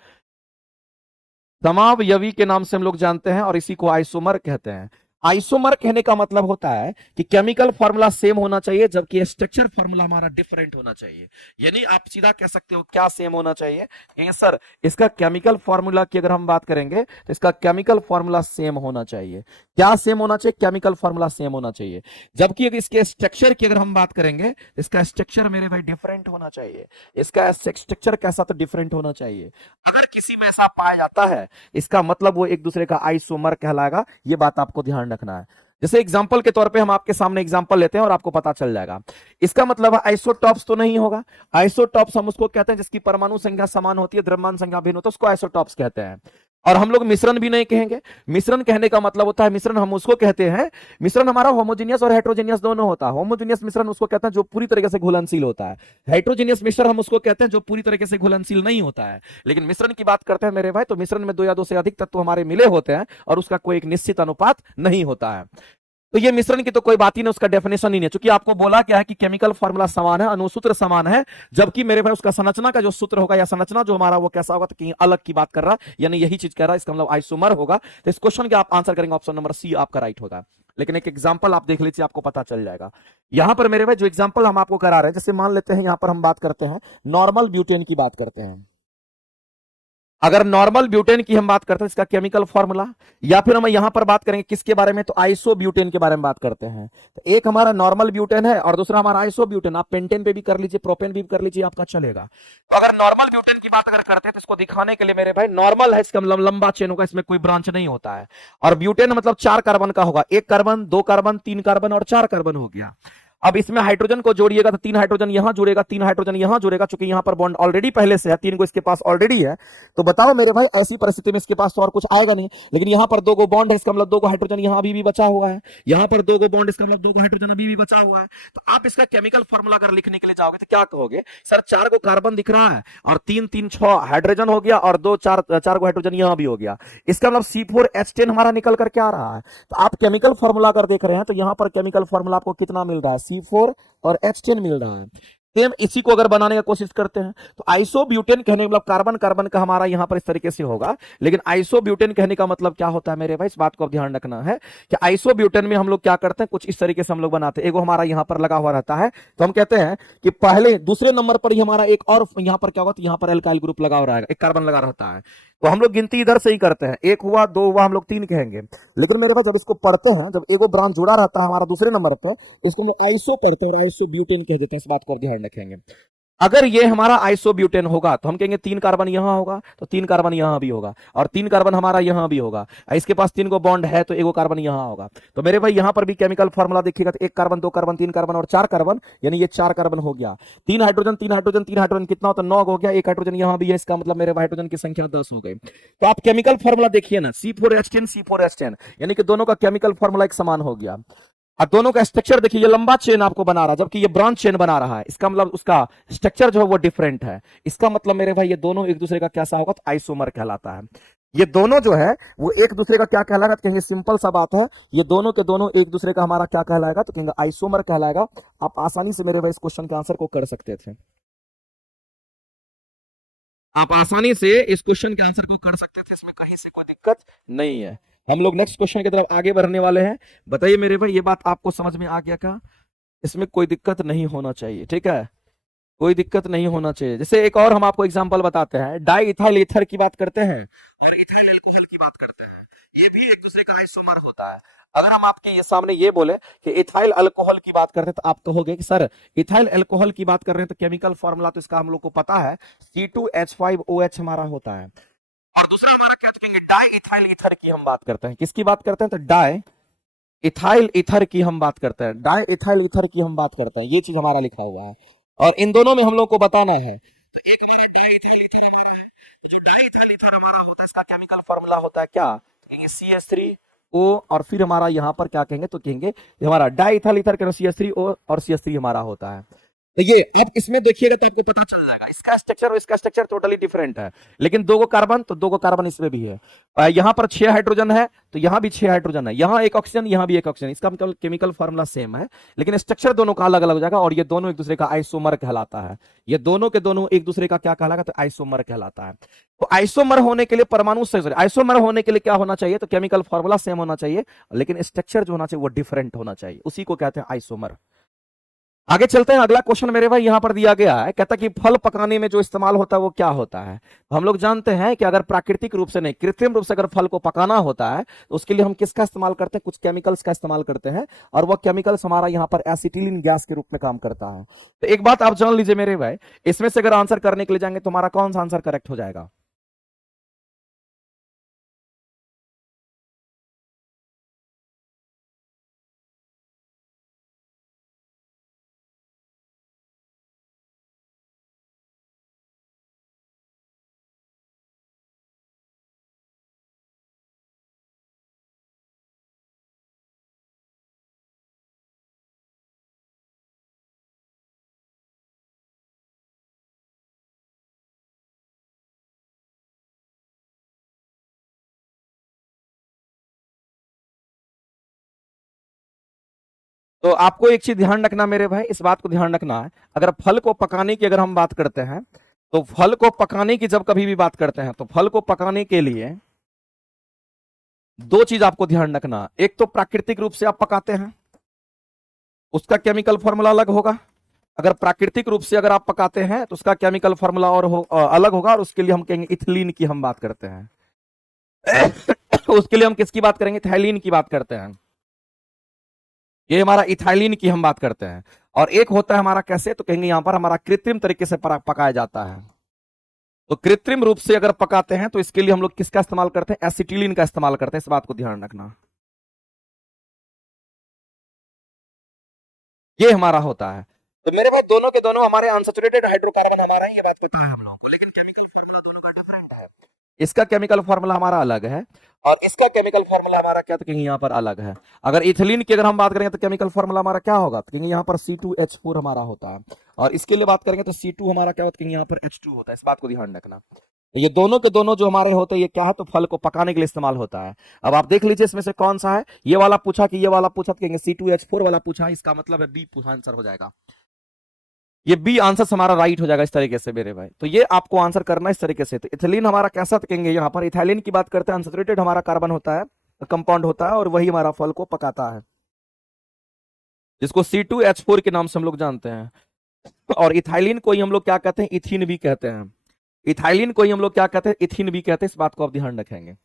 समावयवी के नाम से हम लोग जानते हैं और इसी को आइसोमर कहते हैं। आइसोमर कहने का मतलब होता है कि केमिकल फॉर्मूला सेम होना चाहिए, जबकि स्ट्रक्चर फॉर्मूला हमारा डिफरेंट होना चाहिए। यानी आप सीधा कह सकते हो क्या सेम होना चाहिए? सर इसका केमिकल फॉर्मूला की अगर हम बात करेंगे तो इसका केमिकल फॉर्मूला सेम होना चाहिए। क्या सेम होना चाहिए? केमिकल फॉर्मूला सेम होना चाहिए। जबकि इसके स्ट्रक्चर की अगर हम बात करेंगे, इसका स्ट्रक्चर मेरे भाई डिफरेंट होना चाहिए। इसका स्ट्रक्चर कैसा? तो डिफरेंट होना चाहिए। अगर किसी में ऐसा पाया जाता है, इसका मतलब वो एक दूसरे का आइसोमर कहलाएगा। ये बात आपको ध्यान रखना है। जैसे एग्जांपल के तौर पे हम आपके सामने एग्जांपल लेते हैं और आपको पता चल जाएगा। इसका मतलब आइसोटॉप्स तो नहीं होगा। आइसोटॉप्स हम उसको कहते हैं जिसकी परमाणु संख्या समान होती है, द्रव्यमान संख्या भिन्न होती है, उसको आइसोटॉप्स कहते हैं। और हम लोग मिश्रण भी नहीं कहेंगे। मिश्रण कहने का मतलब होता है, मिश्रण हम उसको कहते हैं, मिश्रण हमारा होमोजेनियस और हेट्रोजेनियस दोनों होता है। होमोजेनियस मिश्रण उसको कहते हैं जो पूरी तरीके से घुलनशील होता है। हेट्रोजेनियस मिश्रण हम उसको कहते हैं जो पूरी तरीके से घुलनशील नहीं होता है। लेकिन मिश्रण की बात करते हैं मेरे भाई, तो मिश्रण में 2 या 2 से अधिक तत्व हमारे मिले होते हैं और उसका कोई एक निश्चित अनुपात नहीं होता है। तो ये मिश्रण की तो कोई बात ही नहीं, उसका डेफिनेशन ही नहीं है, क्योंकि आपको बोला क्या है कि केमिकल फॉर्मूला समान है, अणुसूत्र समान है, जबकि मेरे भाई उसका संरचना का जो सूत्र होगा या संरचना जो हमारा वो कैसा होगा, तो कहीं अलग की बात कर रहा है, यानी यही चीज कह रहा है, इसका मतलब आइसोमर होगा। तो इस क्वेश्चन के आप आंसर करेंगे ऑप्शन नंबर सी आपका राइट होगा। लेकिन एक एग्जांपल आप देख लीजिए, आपको पता चल जाएगा। यहां पर मेरे भाई जो एग्जांपल हम आपको करा रहे हैं, जैसे मान लेते हैं यहां पर हम बात करते हैं नॉर्मल ब्यूटेन की बात करते हैं। अगर नॉर्मल ब्यूटेन की हम बात करते हैं इसका केमिकल फॉर्मूला, या फिर हम यहां पर बात करेंगे किसके बारे में, तो आइसो ब्यूटेन के बारे में बात करते हैं। तो एक हमारा नॉर्मल ब्यूटेन है और दूसरा हमारा आइसो ब्यूटेन, आप पेंटेन पे भी कर लीजिए, प्रोपेन भी कर लीजिए, आपका चलेगा। तो अगर नॉर्मल ब्यूटेन की बात अगर करते हैं तो इसको दिखाने के लिए मेरे भाई नॉर्मल है, इसका मतलब लंबा चेन होगा, इसमें कोई ब्रांच नहीं होता है। और ब्यूटेन मतलब 4 कार्बन का होगा, 1 कार्बन, 2 कार्बन, 3 कार्बन और 4 कार्बन हो गया। अब इसमें हाइड्रोजन को जोड़िएगा तो 3 हाइड्रोजन यहां जुड़ेगा, 3 हाइड्रोजन यहां जुड़ेगा, चूंकि यहां पर बॉन्ड ऑलरेडी पहले से है, 3 को इसके पास ऑलरेडी है। तो बताओ मेरे भाई ऐसी परिस्थिति में इसके पास तो और कुछ आएगा नहीं, लेकिन यहां पर 2 गो बॉन्ड है, इसका मतलब 2 गो हाइड्रोजन यहां अभी भी बचा हुआ है, यहां पर 2 गो बॉन्ड, इसका मतलब 2 गो हाइड्रोजन अभी भी बचा हुआ है। तो आप इसका केमिकल फॉर्मूला अगर लिखने के लिए जाओगे तो क्या कहोगे, सर 4 गो कार्बन दिख रहा है और 3 3 6 हाइड्रोजन हो गया और 2 4 4 गो हाइड्रोजन यहां भी हो गया, इसका मतलब C4H10 हमारा निकल कर क्या आ रहा है। तो आप केमिकल फॉर्मूला अगर देख रहे हैं तो यहां पर केमिकल फॉर्मूला आपको कितना मिल रहा है, C4 और H10 मिल रहा है। सेम इसी को अगर बनाने का कोशिश करते हैं तो आइसोब्यूटेन कहने का मतलब कार्बन कार्बन का हमारा यहां पर इस तरीके से होगा, लेकिन आइसोब्यूटेन कहने का मतलब क्या होता है मेरे भाई, इस बात को अब ध्यान रखना है कि आइसोब्यूटेन में हम लोग क्या करते हैं, कुछ इस तरीके से हम लोग बनाते हैं, एगो हमारा यहां पर लगा हुआ रहता है, तो हम कहते हैं कि पहले दूसरे नंबर पर ही हमारा एक और यहां पर क्या होगा, तो यहां पर एल्काइल ग्रुप लगा हुआ रहेगा, एक कार्बन लगा रहता है। तो हम लोग गिनती इधर से ही करते हैं, 1 हुआ, 2 हुआ, हम लोग 3 कहेंगे। लेकिन मेरे पास जब इसको पढ़ते हैं, जब एगो ब्रांच जुड़ा रहता है हमारा दूसरे नंबर पर, इसको हम लोग आइसो पढ़ते हैं और आइसो ब्यूटेन कह देते हैं, इस बात को ध्यान रखेंगे। अगर ये हमारा आइसोब्यूटेन होगा तो हम कहेंगे 3 कार्बन यहां होगा, तो 3 कार्बन यहां भी होगा, और 3 कार्बन हमारा यहां भी होगा, इसके पास 3 गो बॉन्ड है तो एगो कार्बन यहां होगा। तो मेरे भाई यहां पर भी केमिकल फॉर्मूला देखिएगा तो 1 कार्बन, 2 कार्बन, 3 कार्बन और 4 कार्बन, यानी ये 4 कार्बन हो गया। 3 हाइड्रोजन, 3 हाइड्रोजन, 3 हाइड्रोजन कितना होता है, 9 हो गया, 1 हाइड्रोजन यहां भी है, इसका मतलब मेरे हाइड्रोजन की संख्या 10 हो गई। तो आप केमिकल फॉर्मूला देखिए ना, C4H10 C4H10, यानी कि दोनों का केमिकल फॉर्मूला एक समान हो गया। और दोनों का स्ट्रक्चर देखिए, ये लंबा चेन आपको बना रहा है जबकि ये ब्रांच चेन बना रहा है, इसका मतलब उसका स्ट्रक्चर जो है वो डिफरेंट है। इसका मतलब मेरे भाई ये दोनों एक दूसरे का कैसा होगा, तो आइसोमर कहलाता है। ये दोनों जो है वो एक दूसरे का क्या कहलाएगा, तो कहेंगे सिंपल सा बात है, ये दोनों के दोनों एक दूसरे का हमारा क्या कहलाएगा, तो कहेंगे आइसोमर कहलाएगा। आप आसानी से मेरे भाई इस क्वेश्चन के आंसर को कर सकते थे, आप आसानी से इस क्वेश्चन के आंसर को कर सकते थे, इसमें कहीं से कोई दिक्कत नहीं है। हम लोग नेक्स्ट क्वेश्चन की तरफ आगे बढ़ने वाले हैं। बताइए मेरे भाई ये बात आपको समझ में आ गया क्या, इसमें कोई दिक्कत नहीं होना चाहिए, ठीक है, कोई दिक्कत नहीं होना चाहिए। जैसे एक और हम आपको एग्जांपल बताते हैं, डाई इथाइल ईथर की बात करते हैं और इथाइल अल्कोहल की बात करते हैं, ये भी एक दूसरे का आइसोमर होता है। अगर हम आपके ये सामने ये बोले कि इथाइल अल्कोहल की बात करते हैं तो आप कहोगे कि सर इथाइल अल्कोहल की बात कर रहे हैं तो केमिकल फॉर्मूला तो इसका हम लोग को पता है, C2H5OH हमारा होता है। और दूसरा हमारा क्या कहेंगे, डाई इथाइल ईथर की हम बात करते हैं, किसकी बात करते हैं, तो डाई इथाइल ईथर की हम बात करते हैं, डाई इथाइल ईथर की हम बात करते हैं, ये चीज हमारा लिखा हुआ है। और इन दोनों में हम लोग को बताना है, तो एक हमारा डाई इथाइल ईथर हमारा है, जो डाई इथाइल ईथर हमारा होता है इसका केमिकल फॉर्मूला होता है क्या, CH3O, और फिर हमारा यहां पर क्या कहेंगे, तो कहेंगे हमारा डाई इथाइल ईथर का CH3O और CH3 हमारा होता है। तो ये अब इसमें देखिएगा तो आपको पता चल जाएगा, इसका स्ट्रक्चर और इसका स्ट्रक्चर टोटली डिफरेंट है, लेकिन 2 गो कार्बन, तो 2 गो कार्बन इसमें भी है। यहां पर 6 हाइड्रोजन है तो यहां भी 6 हाइड्रोजन है, यहां एक ऑक्सीजन, यहां भी एक ऑक्सीजन, इसका मतलब केमिकल फॉर्मूला सेम है, लेकिन स्ट्रक्चर दोनों का अलग अलग हो जाएगा, और ये दोनों एक दूसरे का आइसोमर कहलाता है। ये दोनों के दोनों एक दूसरे का क्या कहलाएगा, तो आइसोमर कहलाता है। तो आइसोमर होने के लिए परमाणु से, आइसोमर होने के लिए क्या होना चाहिए, तो केमिकल फॉर्मूला सेम होना चाहिए, लेकिन स्ट्रक्चर जो होना चाहिए वो डिफरेंट होना चाहिए, उसी को कहते हैं आइसोमर। आगे चलते हैं, अगला क्वेश्चन मेरे भाई यहां पर दिया गया है, कहता कि फल पकाने में जो इस्तेमाल होता है वो क्या होता है। तो हम लोग जानते हैं कि अगर प्राकृतिक रूप से नहीं, कृत्रिम रूप से अगर फल को पकाना होता है तो उसके लिए हम किसका इस्तेमाल करते हैं, कुछ केमिकल्स का इस्तेमाल करते हैं, और वह केमिकल्स हमारा यहाँ पर एसिटिलीन गैस के रूप में काम करता है। तो एक बात आप जान लीजिए मेरे भाई, इसमें से अगर आंसर करने के लिए जाएंगे तो हमारा कौन सा आंसर करेक्ट हो जाएगा। तो आपको एक चीज ध्यान रखना मेरे भाई, इस बात को ध्यान रखना है, अगर फल को पकाने की अगर हम बात करते हैं, तो फल को पकाने की जब कभी भी बात करते हैं, तो फल को पकाने के लिए दो चीज आपको ध्यान रखना। एक तो प्राकृतिक रूप से आप पकाते हैं, उसका केमिकल फॉर्मूला अलग होगा। अगर प्राकृतिक रूप से अगर आप पकाते हैं तो उसका केमिकल फॉर्मूला और अलग होगा, और उसके लिए हम कहेंगे इथिलीन की हम बात करते हैं। उसके लिए हम किसकी बात करेंगे? इथाइलिन की बात करते हैं। ये हमारा इथाइलिन की हम बात करते हैं। और एक होता है हमारा कैसे, तो कहेंगे यहां पर हमारा कृत्रिम तरीके से पकाया जाता है। तो कृत्रिम रूप से अगर पकाते हैं तो इसके लिए हम लोग किसका इस्तेमाल करते हैं? एसिटिलीन का इस्तेमाल करते हैं। इस बात को ध्यान रखना, ये हमारा होता है। तो मेरे पास दोनों के दोनों हमारे अनसैचुरेटेड हाइड्रोकार्बन हमारा है, ये बात पता है हम लोगों को, लेकिन केमिकल फॉर्मूला दोनों का डिफरेंट है। इसका केमिकल फॉर्मूला हमारा अलग है और इसका केमिकल फॉर्मूला हमारा क्या, तो कहेंगे यहाँ पर अलग है। अगर इथिलीन की अगर हम बात करेंगे तो केमिकल फॉर्मूला हमारा क्या होगा, तो कहेंगे यहाँ पर C2H4 हमारा होता है। और इसके लिए बात करेंगे तो C2 हमारा क्या होता है, कहेंगे यहाँ पर H2 होता है। इस बात को ध्यान रखना। ये दोनों के दोनों जो हमारे होते हैं, ये क्या है, तो फल को पकाने के लिए इस्तेमाल होता है। अब आप देख लीजिए इसमें से कौन सा है। ये वाला पूछा कि ये वाला पूछा, तो कहेंगे C2H4 वाला पूछा, इसका मतलब है बी आंसर हो जाएगा। ये बी आंसर हमारा राइट हो जाएगा इस तरीके से मेरे भाई। तो ये आपको आंसर करना इस तरीके से। तो इथिलीन हमारा कैसा, तो कहेंगे यहाँ पर इथाइलिन की बात करते हैं, अनसैचुरेटेड हमारा कार्बन होता है, कंपाउंड होता है, और वही हमारा फल को पकाता है, जिसको C2H4 के नाम से हम लोग जानते हैं। और इथाइलिन को ही हम लोग क्या कहते हैं, इथिन भी कहते हैं। इथाइलिन को ही हम लोग क्या कहते हैं, इथिन भी कहते हैं। इस बात को आप ध्यान रखेंगे।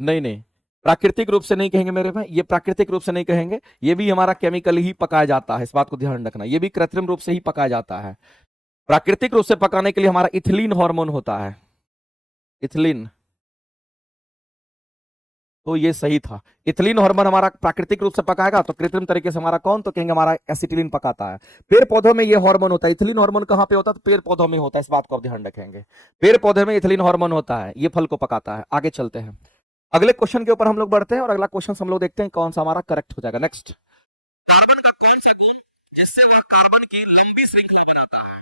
नहीं नहीं, प्राकृतिक रूप से नहीं कहेंगे मेरे भाई, ये प्राकृतिक रूप से नहीं कहेंगे, ये भी हमारा केमिकल ही पकाया जाता है। इस बात को ध्यान रखना, ये भी कृत्रिम रूप से ही पकाया जाता है। प्राकृतिक रूप से पकाने के लिए हमारा इथिलीन हार्मोन होता है, इथिलीन। तो ये सही था, इथिलीन हार्मोन हमारा प्राकृतिक रूप से पकाएगा, तो कृत्रिम तरीके से हमारा कौन, तो कहेंगे हमारा एसिटिलीन पकाता है। पेड़ पौधों में ये हार्मोन होता है। इथिलीन हार्मोन कहां पे होता है, तो पेड़ पौधों में होता है। इस बात को आप ध्यान रखेंगे, पेड़ पौधे में इथिलीन हार्मोन होता है, ये फल को पकाता है। आगे चलते हैं, अगले क्वेश्चन के ऊपर हम लोग बढ़ते हैं, और अगला क्वेश्चन हम लोग देखते हैं कौन सा हमारा करेक्ट हो जाएगा। नेक्स्ट, कार्बन का कौन सा गुण जिससे वह कार्बन की लंबी श्रृंखला बनाता है?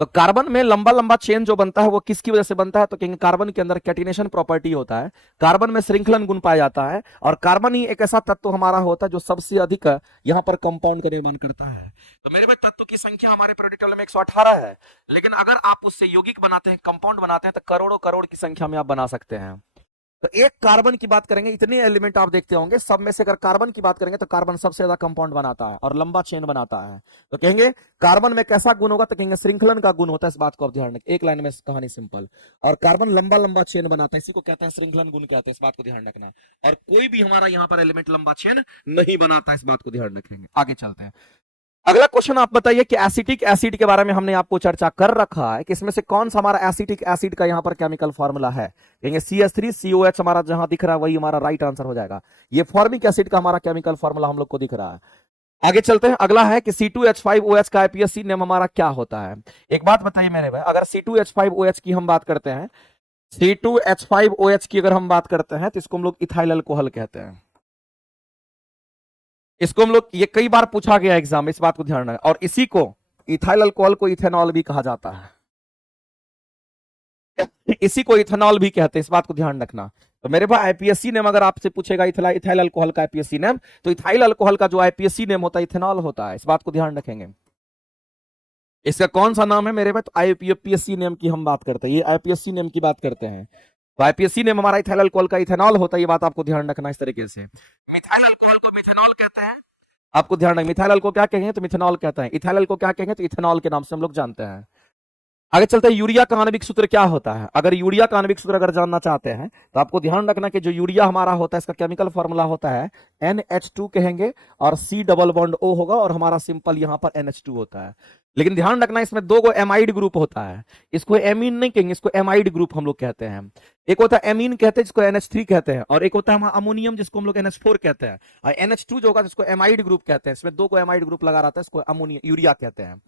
तो कार्बन में लंबा लंबा चेन जो बनता है वो किसकी वजह से बनता है, तो कहेंगे कार्बन के अंदर कैटिनेशन प्रॉपर्टी होता है, कार्बन में श्रृंखलन गुण पाया जाता है। और कार्बन ही एक ऐसा तत्व हमारा होता है जो सबसे अधिक यहाँ पर कंपाउंड का निर्माण करता है। तो मेरे भाई तत्व की संख्या हमारे पीरियोडिक टेबल में 118 है, लेकिन अगर आप उससे यौगिक बनाते हैं, कंपाउंड बनाते हैं, तो करोड़ों करोड़ की संख्या में आप बना सकते हैं। तो एक कार्बन की बात करेंगे, इतने एलिमेंट आप देखते होंगे, सब में से अगर कार्बन की बात करेंगे तो कार्बन सबसे ज्यादा कंपाउंड बनाता है और लंबा चेन बनाता है। तो कहेंगे कार्बन में कैसा गुण होगा, तो कहेंगे श्रृंखलन का गुण होता है। इस बात को आप ध्यान रखें, एक लाइन में कहानी सिंपल। और कार्बन लंबा लंबा चेन बनाता है, इसी को कहते हैं श्रृंखलन गुण कहते हैं। इस बात को ध्यान रखना है। और कोई भी हमारा यहाँ पर एलिमेंट लंबा चेन नहीं बनाता, इस बात को ध्यान रखेंगे। आगे चलते हैं, अगला क्वेश्चन आप बताइए कि एसिटिक एसिड के बारे में हमने आपको चर्चा कर रखा है कि इसमें से कौन सा हमारा एसिटिक एसिड का यहाँ पर केमिकल फॉर्मूला है। कहेंगे CH3COH हमारा जहां दिख रहा है वही हमारा राइट आंसर हो जाएगा। ये फॉर्मिक एसिड का हमारा केमिकल फॉर्मूला हम लोग को दिख रहा है। आगे चलते हैं, अगला है कि C2H5OH का IPSC नेम हमारा क्या होता है। एक बात बताइए मेरे भाई, अगर C2H5OH की हम बात करते हैं, C2H5OH की अगर हम बात करते हैं, तो इसको हम लोग इथाइल अल्कोहल कहते हैं। इसको हम लोग, ये कई बार पूछा गया एग्जाम में, इस बात को ध्यान रखना। और इसी को इथाइल अल्कोहल को इथेनॉल भी कहा जाता है, इसी को इथेनॉल भी कहते हैं। इस बात को ध्यान रखना। तो मेरे पास IPSC नेम अगर आपसे पूछेगा इथाइल अल्कोहल का IPSC नेम, तो इथाइल अल्कोहल का जो IPSC नेम होता है इथेनॉल होता है। इस बात को ध्यान रखेंगे। इसका कौन सा नाम है मेरे भाई, तो IPSC नेम की हम बात करते हैं, ये IPSC नेम की बात करते हैं। तो IPSC नेम हमारा इथाइल अल्कोहल का इथेनॉल होता है, ये बात आपको ध्यान रखना। इस तरीके से मिथाइल अल्कोहल को मिथेनॉल कहते हैं, आपको ध्यान रखना। मिथाइल अल्कोहल क्या कहेंगे, तो मिथेनॉल कहते हैं। इथाइल अल्कोहल क्या कहेंगे, तो इथेनॉल के नाम से हम लोग जानते हैं। आगे चलते हैं, यूरिया का आणविक सूत्र क्या होता है। अगर यूरिया का आणविक सूत्र अगर जानना चाहते हैं तो आपको ध्यान रखना कि जो यूरिया हमारा होता है इसका केमिकल फॉर्मूला होता है NH2 कहेंगे, और C डबल बॉन्ड O होगा, और हमारा सिंपल यहां पर NH2 होता है। लेकिन ध्यान रखना इसमें दो गो एमाइड ग्रुप होता है, इसको एमीन नहीं कहेंगे, इसको एमाइड ग्रुप हम लोग कहते हैं। एक होता है एमीन कहते हैं जिसको NH3 कहते हैं, और एक होता है हमारा अमोनियम जिसको हम लोग NH4 कहते हैं। और NH2 जो होगा जिसको एमाइड ग्रुप कहते हैं, इसमें दो को एमाइड ग्रुप लगा रहता है, इसको अमोनियम यूरिया कहते हैं।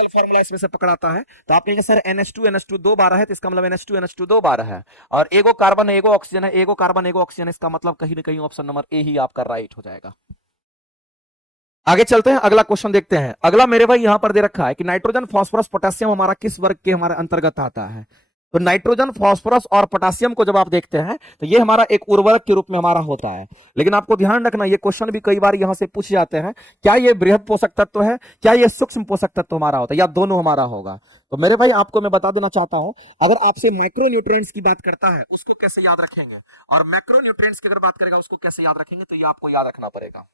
फॉर्मूला इसमें से पकड़ाता है, तो आप कहेंगे सर NH2 दो बार है, तो इसका मतलब NH2 दो बार है, और एगो कार्बन एगो ऑक्सीजन है, एगो कार्बन एगो ऑक्सीजन, इसका मतलब कहीं ना कहीं ऑप्शन नंबर ए ही आपका राइट हो जाएगा। आगे चलते हैं, अगला क्वेश्चन देखते हैं। अगला मेरे भाई यहां पर दे रखा है कि नाइट्रोजन, फास्फोरस, पोटेशियम हमारा किस वर्ग के हमारे अंतर्गत आता है। तो नाइट्रोजन, फास्फोरस और पोटासियम को जब आप देखते हैं तो ये हमारा एक उर्वरक के रूप में हमारा होता है। लेकिन आपको ध्यान रखना, ये क्वेश्चन भी कई बार यहां से पूछ जाते हैं, क्या ये बृहद पोषक तत्व है, क्या ये सूक्ष्म पोषक तत्व हमारा होता है, या दोनों हमारा होगा। तो मेरे भाई आपको मैं बता देना चाहता हूं, अगर आपसे माइक्रो न्यूट्रिएंट्स की बात करता है उसको कैसे याद रखेंगे, और मैक्रो न्यूट्रिएंट्स की अगर बात करेगा उसको कैसे याद रखेंगे, तो ये आपको याद रखना पड़ेगा।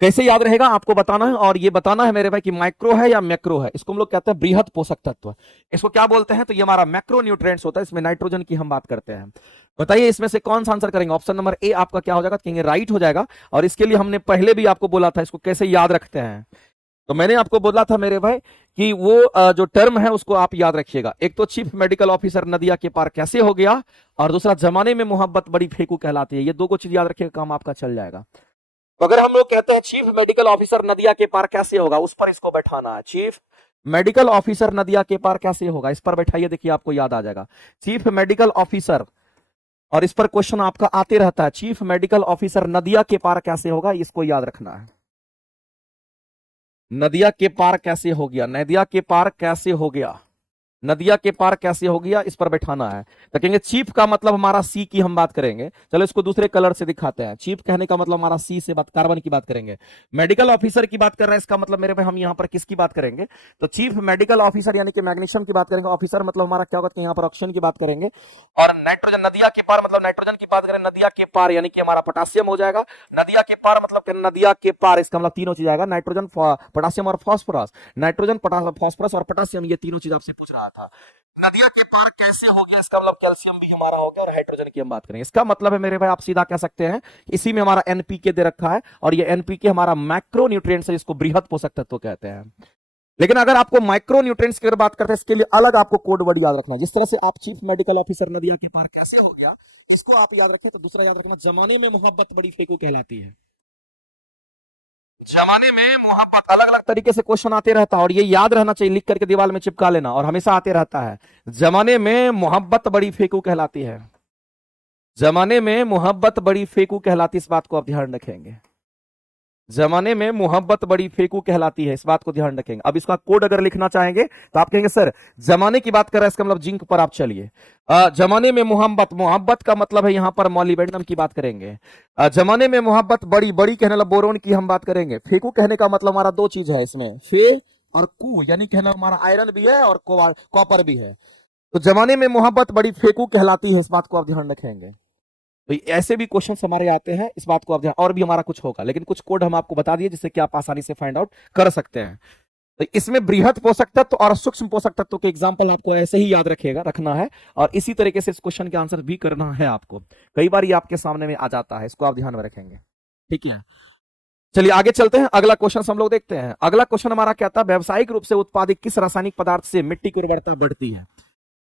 कैसे याद रहेगा आपको बताना है, और ये बताना है मेरे भाई कि माइक्रो है या मैक्रो है। इसको हम लोग कहते हैं बृहद पोषक तत्व। इसको क्या बोलते हैं, तो ये हमारा मैक्रो न्यूट्रिएंट्स होता है, इसमें नाइट्रोजन की हम बात करते हैं। बताइए इसमें से कौन सा आंसर करेंगे। ऑप्शन नंबर ए आपका क्या हो जाएगा, कहेंगे राइट हो जाएगा। और इसके लिए हमने पहले भी आपको बोला था इसको कैसे याद रखते हैं। तो मैंने आपको बोला था मेरे भाई कि वो जो टर्म है उसको आप याद रखिएगा। एक तो चीफ मेडिकल ऑफिसर नदिया के पार कैसे हो गया, और दूसरा जमाने में मोहब्बत बड़ी फेंकू कहलाती है। ये दो को चीज याद रखिएगा, काम आपका चल जाएगा। तो अगर हम लोग कहते हैं चीफ मेडिकल ऑफिसर नदिया के पार कैसे होगा, उस पर इसको बैठाना है। चीफ मेडिकल ऑफिसर नदिया के पार कैसे होगा, इस पर बैठाइए, देखिए आपको याद आ जाएगा। चीफ मेडिकल ऑफिसर, और इस पर क्वेश्चन आपका आते रहता है, चीफ मेडिकल ऑफिसर नदिया के पार कैसे होगा, इसको याद रखना है। नदिया के पार कैसे हो गया, नदिया के पार कैसे हो गया, नदिया के पार कैसे हो गया, इस पर बैठाना है। तो कहेंगे चीफ का मतलब हमारा सी की हम बात करेंगे। चलो इसको दूसरे कलर से दिखाते हैं। चीफ कहने का मतलब हमारा सी से बात, कार्बन की बात करेंगे। मेडिकल ऑफिसर की बात कर रहे हैं, इसका मतलब मेरे भाई हम यहां पर किसकी बात करेंगे, तो चीफ मेडिकल ऑफिसर यानी कि मैग्नीशियम की बात करेंगे। ऑफिसर मतलब हमारा क्या होगा, यहां पर ऑक्सीजन की बात करेंगे। और नाइट्रोजन, नदिया के पार मतलब नाइट्रोजन की बात करें, नदिया के पार यानी कि हमारा पोटासियम हो जाएगा। नदिया के पार मतलब नदिया के पार, इसका मतलब तीनों चीज आएगा, नाइट्रोजन, पोटासियम और फास्फोरस। नाइट्रोजन, फास्फोरस और पोटासियम, ये तीनों चीज आपसे पूछ रहा था। नदिया के पार कैसे हो गया, इसका मतलब कैल्शियम भी हमारा हो गया, और हाइड्रोजन की हम बात करेंगे। इसका मतलब है मेरे भाई आप सीधा कह सकते हैं इसी में हमारा एनपीके दे रखा है, और ये एनपीके हमारा मैक्रो न्यूट्रिएंट्स है, इसको बृहद पोषक तत्व कहते हैं। लेकिन अगर आपको माइक्रो न्यूट्रिएंट्स की अगर बात करते हैं, इसके लिए अलग आपको कोड वर्ड याद रखना है। जिस तरह से आप चीफ मेडिकल ऑफिसर नदिया के पार कैसे हो गया इसको आप याद रखें, तो दूसरा याद रखना, जमाने में मोहब्बत बड़ी फेंकू कहलाती है। जमाने में मोहब्बत, अलग अलग तरीके से क्वेश्चन आते रहता है, और ये याद रहना चाहिए, लिख करके दीवार में चिपका लेना, और हमेशा आते रहता है। जमाने में मोहब्बत बड़ी फेंकू कहलाती है, जमाने में मोहब्बत बड़ी फेंकू कहलाती, इस बात को आप ध्यान रखेंगे। जमाने में मोहब्बत बड़ी फेंकू कहलाती है, इस बात को ध्यान रखेंगे। अब इसका कोड अगर लिखना चाहेंगे तो आप कहेंगे सर जमाने की बात कर रहा है, इसका मतलब जिंक पर आप चलिए। जमाने में मोहब्बत, मोहब्बत का मतलब है यहां पर मॉलिबेडनम की बात करेंगे। जमाने में मोहब्बत बड़ी, बड़ी कहने लगा बोरोन की हम बात करेंगे। फेंकू कहने का मतलब हमारा दो चीज है इसमें, फे और कू, यानी कहना हमारा आयरन भी है और कॉपर भी है। तो जमाने में मोहब्बत बड़ी फेंकू कहलाती है, इस बात को आप ध्यान रखेंगे। तो ऐसे भी क्वेश्चन हमारे आते हैं, इस बात को आप ध्यान, और भी हमारा कुछ होगा, लेकिन कुछ कोड हम आपको बता दिए जिससे कि आप आसानी से फाइंड आउट कर सकते हैं। तो इसमें बृहद पोषक तत्व और सूक्ष्म पोषक तत्व के एग्जांपल आपको ऐसे ही याद रखना है, और इसी तरीके से इस क्वेश्चन के आंसर भी करना है आपको। कई बार ये आपके सामने में आ जाता है, इसको आप ध्यान में रखेंगे, ठीक है। चलिए आगे चलते हैं, अगला क्वेश्चन हम लोग देखते हैं। अगला क्वेश्चन हमारा क्या था, व्यावसायिक रूप से उत्पादित किस रासायनिक पदार्थ से मिट्टी की उर्वरता बढ़ती है।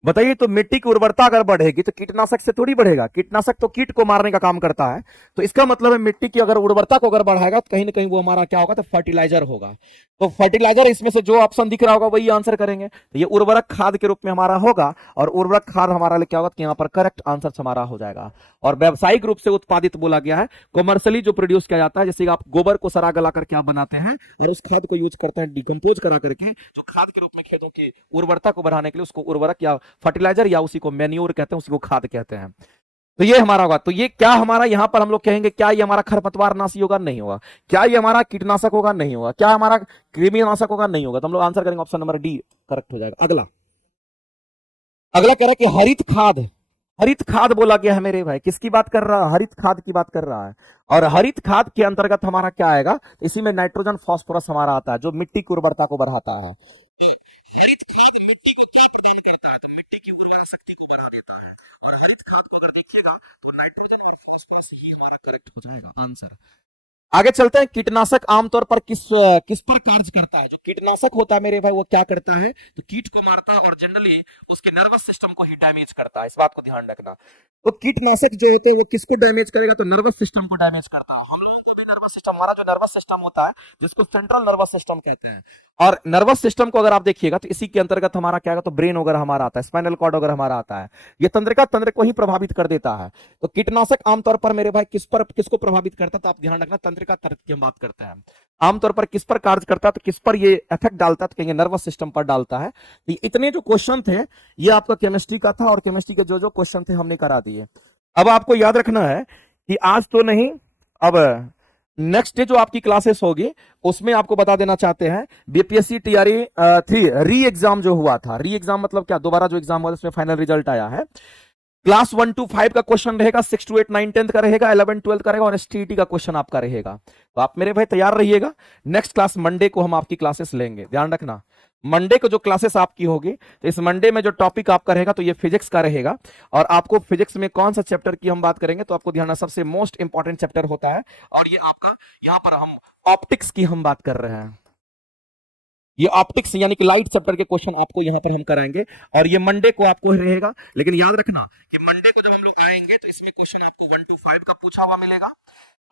बताइए, तो मिट्टी की उर्वरता अगर बढ़ेगी तो कीटनाशक से थोड़ी बढ़ेगा, कीटनाशक तो कीट को मारने का काम करता है। तो इसका मतलब है मिट्टी की अगर उर्वरता को अगर बढ़ाएगा तो कहीं ना कहीं वो हमारा क्या होगा, तो फर्टिलाइजर होगा। तो फर्टिलाइजर, इसमें से जो ऑप्शन दिख रहा होगा वही आंसर करेंगे। तो ये उर्वरक खाद के रूप में हमारा होगा, और उर्वरक खाद हमारा लिए क्या होगा, यहाँ पर करेक्ट आंसर हमारा हो जाएगा। और व्यावसायिक रूप से उत्पादित बोला गया है, कॉमर्शियली जो प्रोड्यूस किया जाता है, जैसे आप गोबर को सड़ा गला करके आप बनाते हैं और उस खाद को यूज करते हैं डिकम्पोज करा करके, जो खाद के रूप में खेतों की उर्वरता को बढ़ाने के लिए, उसको उर्वरक या फर्टिलाइजर या उसी को मैन्योर कहते हैं, उसी को खाद कहते हैं। तो ये हमारा होगा। तो ये क्या हमारा यहां पर हम लोग कहेंगे, क्या ये हमारा खरपतवार नाशी होगा, नहीं होगा। क्या ये हमारा कीटनाशक होगा, नहीं होगा। क्या हमारा कृमिनाशक होगा, नहीं होगा। तो हम लोग आंसर करेंगे ऑप्शन नंबर डी करेक्ट हो जाएगा। अगला अगला कह रहा है कि हरित खाद, हरित खाद बोला गया है मेरे भाई, किसकी बात कर रहा है, हरित खाद की बात कर रहा है। और हरित खाद के अंतर्गत हमारा क्या आएगा, इसी में नाइट्रोजन फास्फोरस हमारा आता है, जो मिट्टी की उर्वरता को बढ़ाता है। हरित खाद मिट्टी को क्या प्रदान करता है, तो मिट्टी की उर्वरा शक्ति को बढ़ा देता है। और हरित खाद को अगर देखिएगा तो नाइट्रोजन और फास्फोरस ही हमारा करेक्ट हो जाएगा आंसर। आगे चलते हैं, कीटनाशक आमतौर पर किस किस पर कार्य करता है। जो कीटनाशक होता है मेरे भाई वो क्या करता है, तो कीट को मारता है, और जनरली उसके नर्वस सिस्टम को ही डैमेज करता है, इस बात को ध्यान रखना। तो कीटनाशक जो होते हैं वो किसको डैमेज करेगा, तो नर्वस सिस्टम को डैमेज करता है। हम लोगों को भी नर्वस सिस्टम, हमारा जो नर्वस सिस्टम होता है जिसको सेंट्रल नर्वस सिस्टम कहते हैं, और नर्वस सिस्टम को अगर आप देखिएगा तो इसी के अंतर्गत हमारा क्या है, तो ब्रेन वगैरह हमारा आता है, स्पाइनल कॉर्ड वगैरह हमारा आता है, ये तंत्रिका तंत्र को ही प्रभावित कर देता है। तो कीटनाशक आमतौर पर मेरे भाई किसको प्रभावित करता है, तो आप ध्यान रखना तंत्रिका तंत्र की हम बात करते हैं, आमतौर पर किस पर कार्य करता है, तो किस पर ये इफेक्ट डालता है, तो कहेंगे नर्वस सिस्टम पर डालता है। तो इतने जो क्वेश्चन थे ये आपका केमिस्ट्री का था, और केमिस्ट्री के जो जो क्वेश्चन थे हमने करा दिए। अब आपको याद रखना है कि आज तो नहीं, अब नेक्स्ट डे जो आपकी क्लासेस होगी उसमें आपको बता देना चाहते हैं बीपीएससी टीआरई 3 री एग्जाम जो हुआ था, री एग्जाम मतलब क्या, दोबारा जो एग्जाम हुआ उसमें फाइनल रिजल्ट आया है। क्लास 1 to 5 का क्वेश्चन रहेगा, 6 to 8 9 10 का रहेगा, 11 12 का रहेगा, और एसटीईटी का क्वेश्चन आपका रहेगा। तो आप मेरे भाई तैयार रहिएगा, नेक्स्ट क्लास मंडे को हम आपकी क्लासेस लेंगे, ध्यान रखना मंडे को जो क्लासेस आपकी होगी, तो इस मंडे में जो टॉपिक आपका रहेगा तो ये फिजिक्स का रहेगा। और आपको फिजिक्स में कौन सा चैप्टर की हम बात करेंगे, तो आपको ध्यान रखना सबसे मोस्ट इंपॉर्टेंट चैप्टर होता है, और ये आपका यहां पर हम ऑप्टिक्स की हम बात कर रहे हैं, ये ऑप्टिक्स यानी कि लाइट चैप्टर के क्वेश्चन आपको यहां पर हम कराएंगे, और ये मंडे को आपको रहेगा। लेकिन याद रखना कि मंडे को जब हम लोग आएंगे तो इसमें क्वेश्चन आपको 1 to 5 का पूछा हुआ मिलेगा,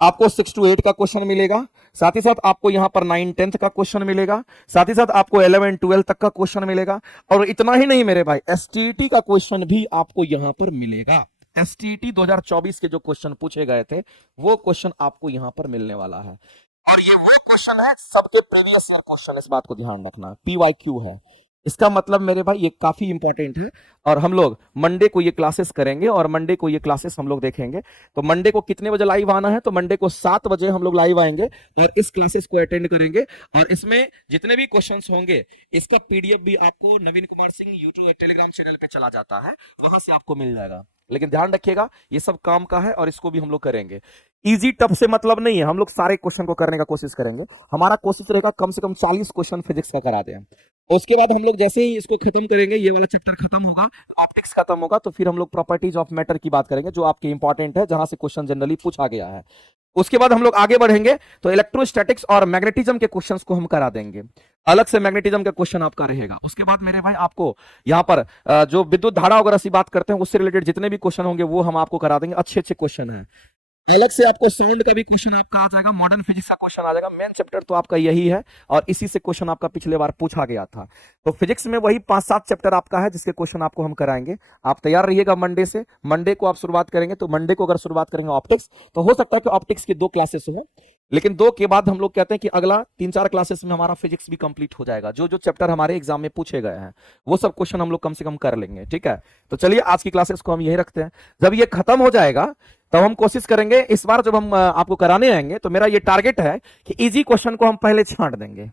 आपको 6 to 8 का क्वेश्चन मिलेगा, साथ ही साथ आपको यहां पर 9 10th का क्वेश्चन मिलेगा, साथ ही साथ आपको 11 12 तक का क्वेश्चन मिलेगा, और इतना ही नहीं मेरे भाई एसटीईटी का क्वेश्चन भी आपको यहां पर मिलेगा। एसटीईटी 2024 के जो क्वेश्चन पूछे गए थे वो क्वेश्चन आपको यहां पर मिलने वाला है, और ये वो क्वेश्चन है सबके प्रीवियस ईयर क्वेश्चन, इस बात को ध्यान रखना, पीवाईक्यू है। इसका मतलब मेरे भाई ये काफी इंपॉर्टेंट है, और हम लोग मंडे को ये क्लासेस करेंगे, और मंडे को ये क्लासेस हम लोग देखेंगे। तो मंडे को कितने बजे लाइव आना है, तो मंडे को 7 बजे हम लोग लाइव आएंगे और इस क्लासेस को अटेंड करेंगे, और इसमें जितने भी क्वेश्चंस होंगे इसका पीडीएफ भी आपको Naveen Kumar Singh YouTube Telegram channel पे चला जाता है, वहां से आपको मिल जाएगा। लेकिन ध्यान रखिएगा ये सब काम का है, और इसको भी हम लोग करेंगे। इजी टफ से मतलब नहीं है, हम लोग सारे क्वेश्चन को करने का कोशिश करेंगे। हमारा कोशिश रहेगा कम से कम 40 क्वेश्चन फिजिक्स का करा दें। उसके बाद हम लोग जैसे ही इसको खत्म करेंगे, ये वाला चैप्टर खत्म होगा, ऑप्टिक्स खत्म होगा, तो फिर हम लोग प्रॉपर्टीज ऑफ मैटर की बात करेंगे, जो आपके इंपॉर्टेंट है, जहां से क्वेश्चन जनरली पूछा गया है। उसके बाद हम लोग आगे बढ़ेंगे तो इलेक्ट्रोस्टैटिक्स और मैग्नेटिज्म के क्वेश्चंस को हम करा देंगे, अलग से मैग्नेटिज्म का क्वेश्चन आपका रहेगा। उसके बाद मेरे भाई आपको यहाँ पर जो विद्युत धारा वगैरह से बात करते हैं उससे रिलेटेड जितने भी क्वेश्चन होंगे वो हम आपको करा देंगे, अच्छे अच्छे क्वेश्चन है। अलग से आपको साउंड का भी क्वेश्चन आपका आ जाएगा, मॉडर्न फिजिक्स का क्वेश्चन आ जाएगा। मेन चैप्टर तो आपका यही है, और इसी से क्वेश्चन आपका पिछले बार पूछा गया था। तो फिजिक्स में वही 5-7 चैप्टर आपका है जिसके क्वेश्चन आपको हम कराएंगे। आप तैयार रहिएगा मंडे से, मंडे को आप शुरुआत करेंगे, तो मंडे को अगर शुरुआत करेंगे ऑप्टिक्स, तो हो सकता है कि ऑप्टिक्स की 2 क्लासेस हो, लेकिन 2 के बाद हम लोग कहते हैं कि अगला 3-4 क्लासेस में हमारा फिजिक्स भी कंप्लीट हो जाएगा। जो जो चैप्टर हमारे एग्जाम में पूछे गए हैं वो सब क्वेश्चन हम लोग कम से कम कर लेंगे, ठीक है। तो चलिए आज की क्लासेस को हम यही रखते हैं। जब ये खत्म हो जाएगा तब हम कोशिश करेंगे, इस बार जब हम आपको कराने आएंगे तो मेरा ये टारगेट है कि इजी क्वेश्चन को हम पहले छांट देंगे।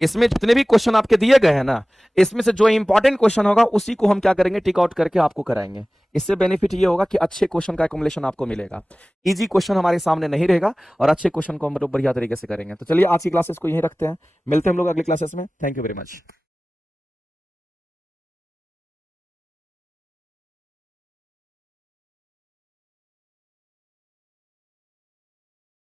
इसमें जितने भी क्वेश्चन आपके दिए गए हैं ना, इसमें से जो इंपॉर्टेंट क्वेश्चन होगा उसी को हम क्या करेंगे, टिक आउट करके आपको कराएंगे। इससे बेनिफिट ये होगा कि अच्छे क्वेश्चन का एक्युमुलेशन आपको मिलेगा, इजी क्वेश्चन हमारे सामने नहीं रहेगा, और अच्छे क्वेश्चन को हम बढ़िया तरीके से करेंगे। तो चलिए आज की क्लासेस को यहीं रखते हैं, मिलते हैं हम लोग अगली क्लासेस में। Thank you very much.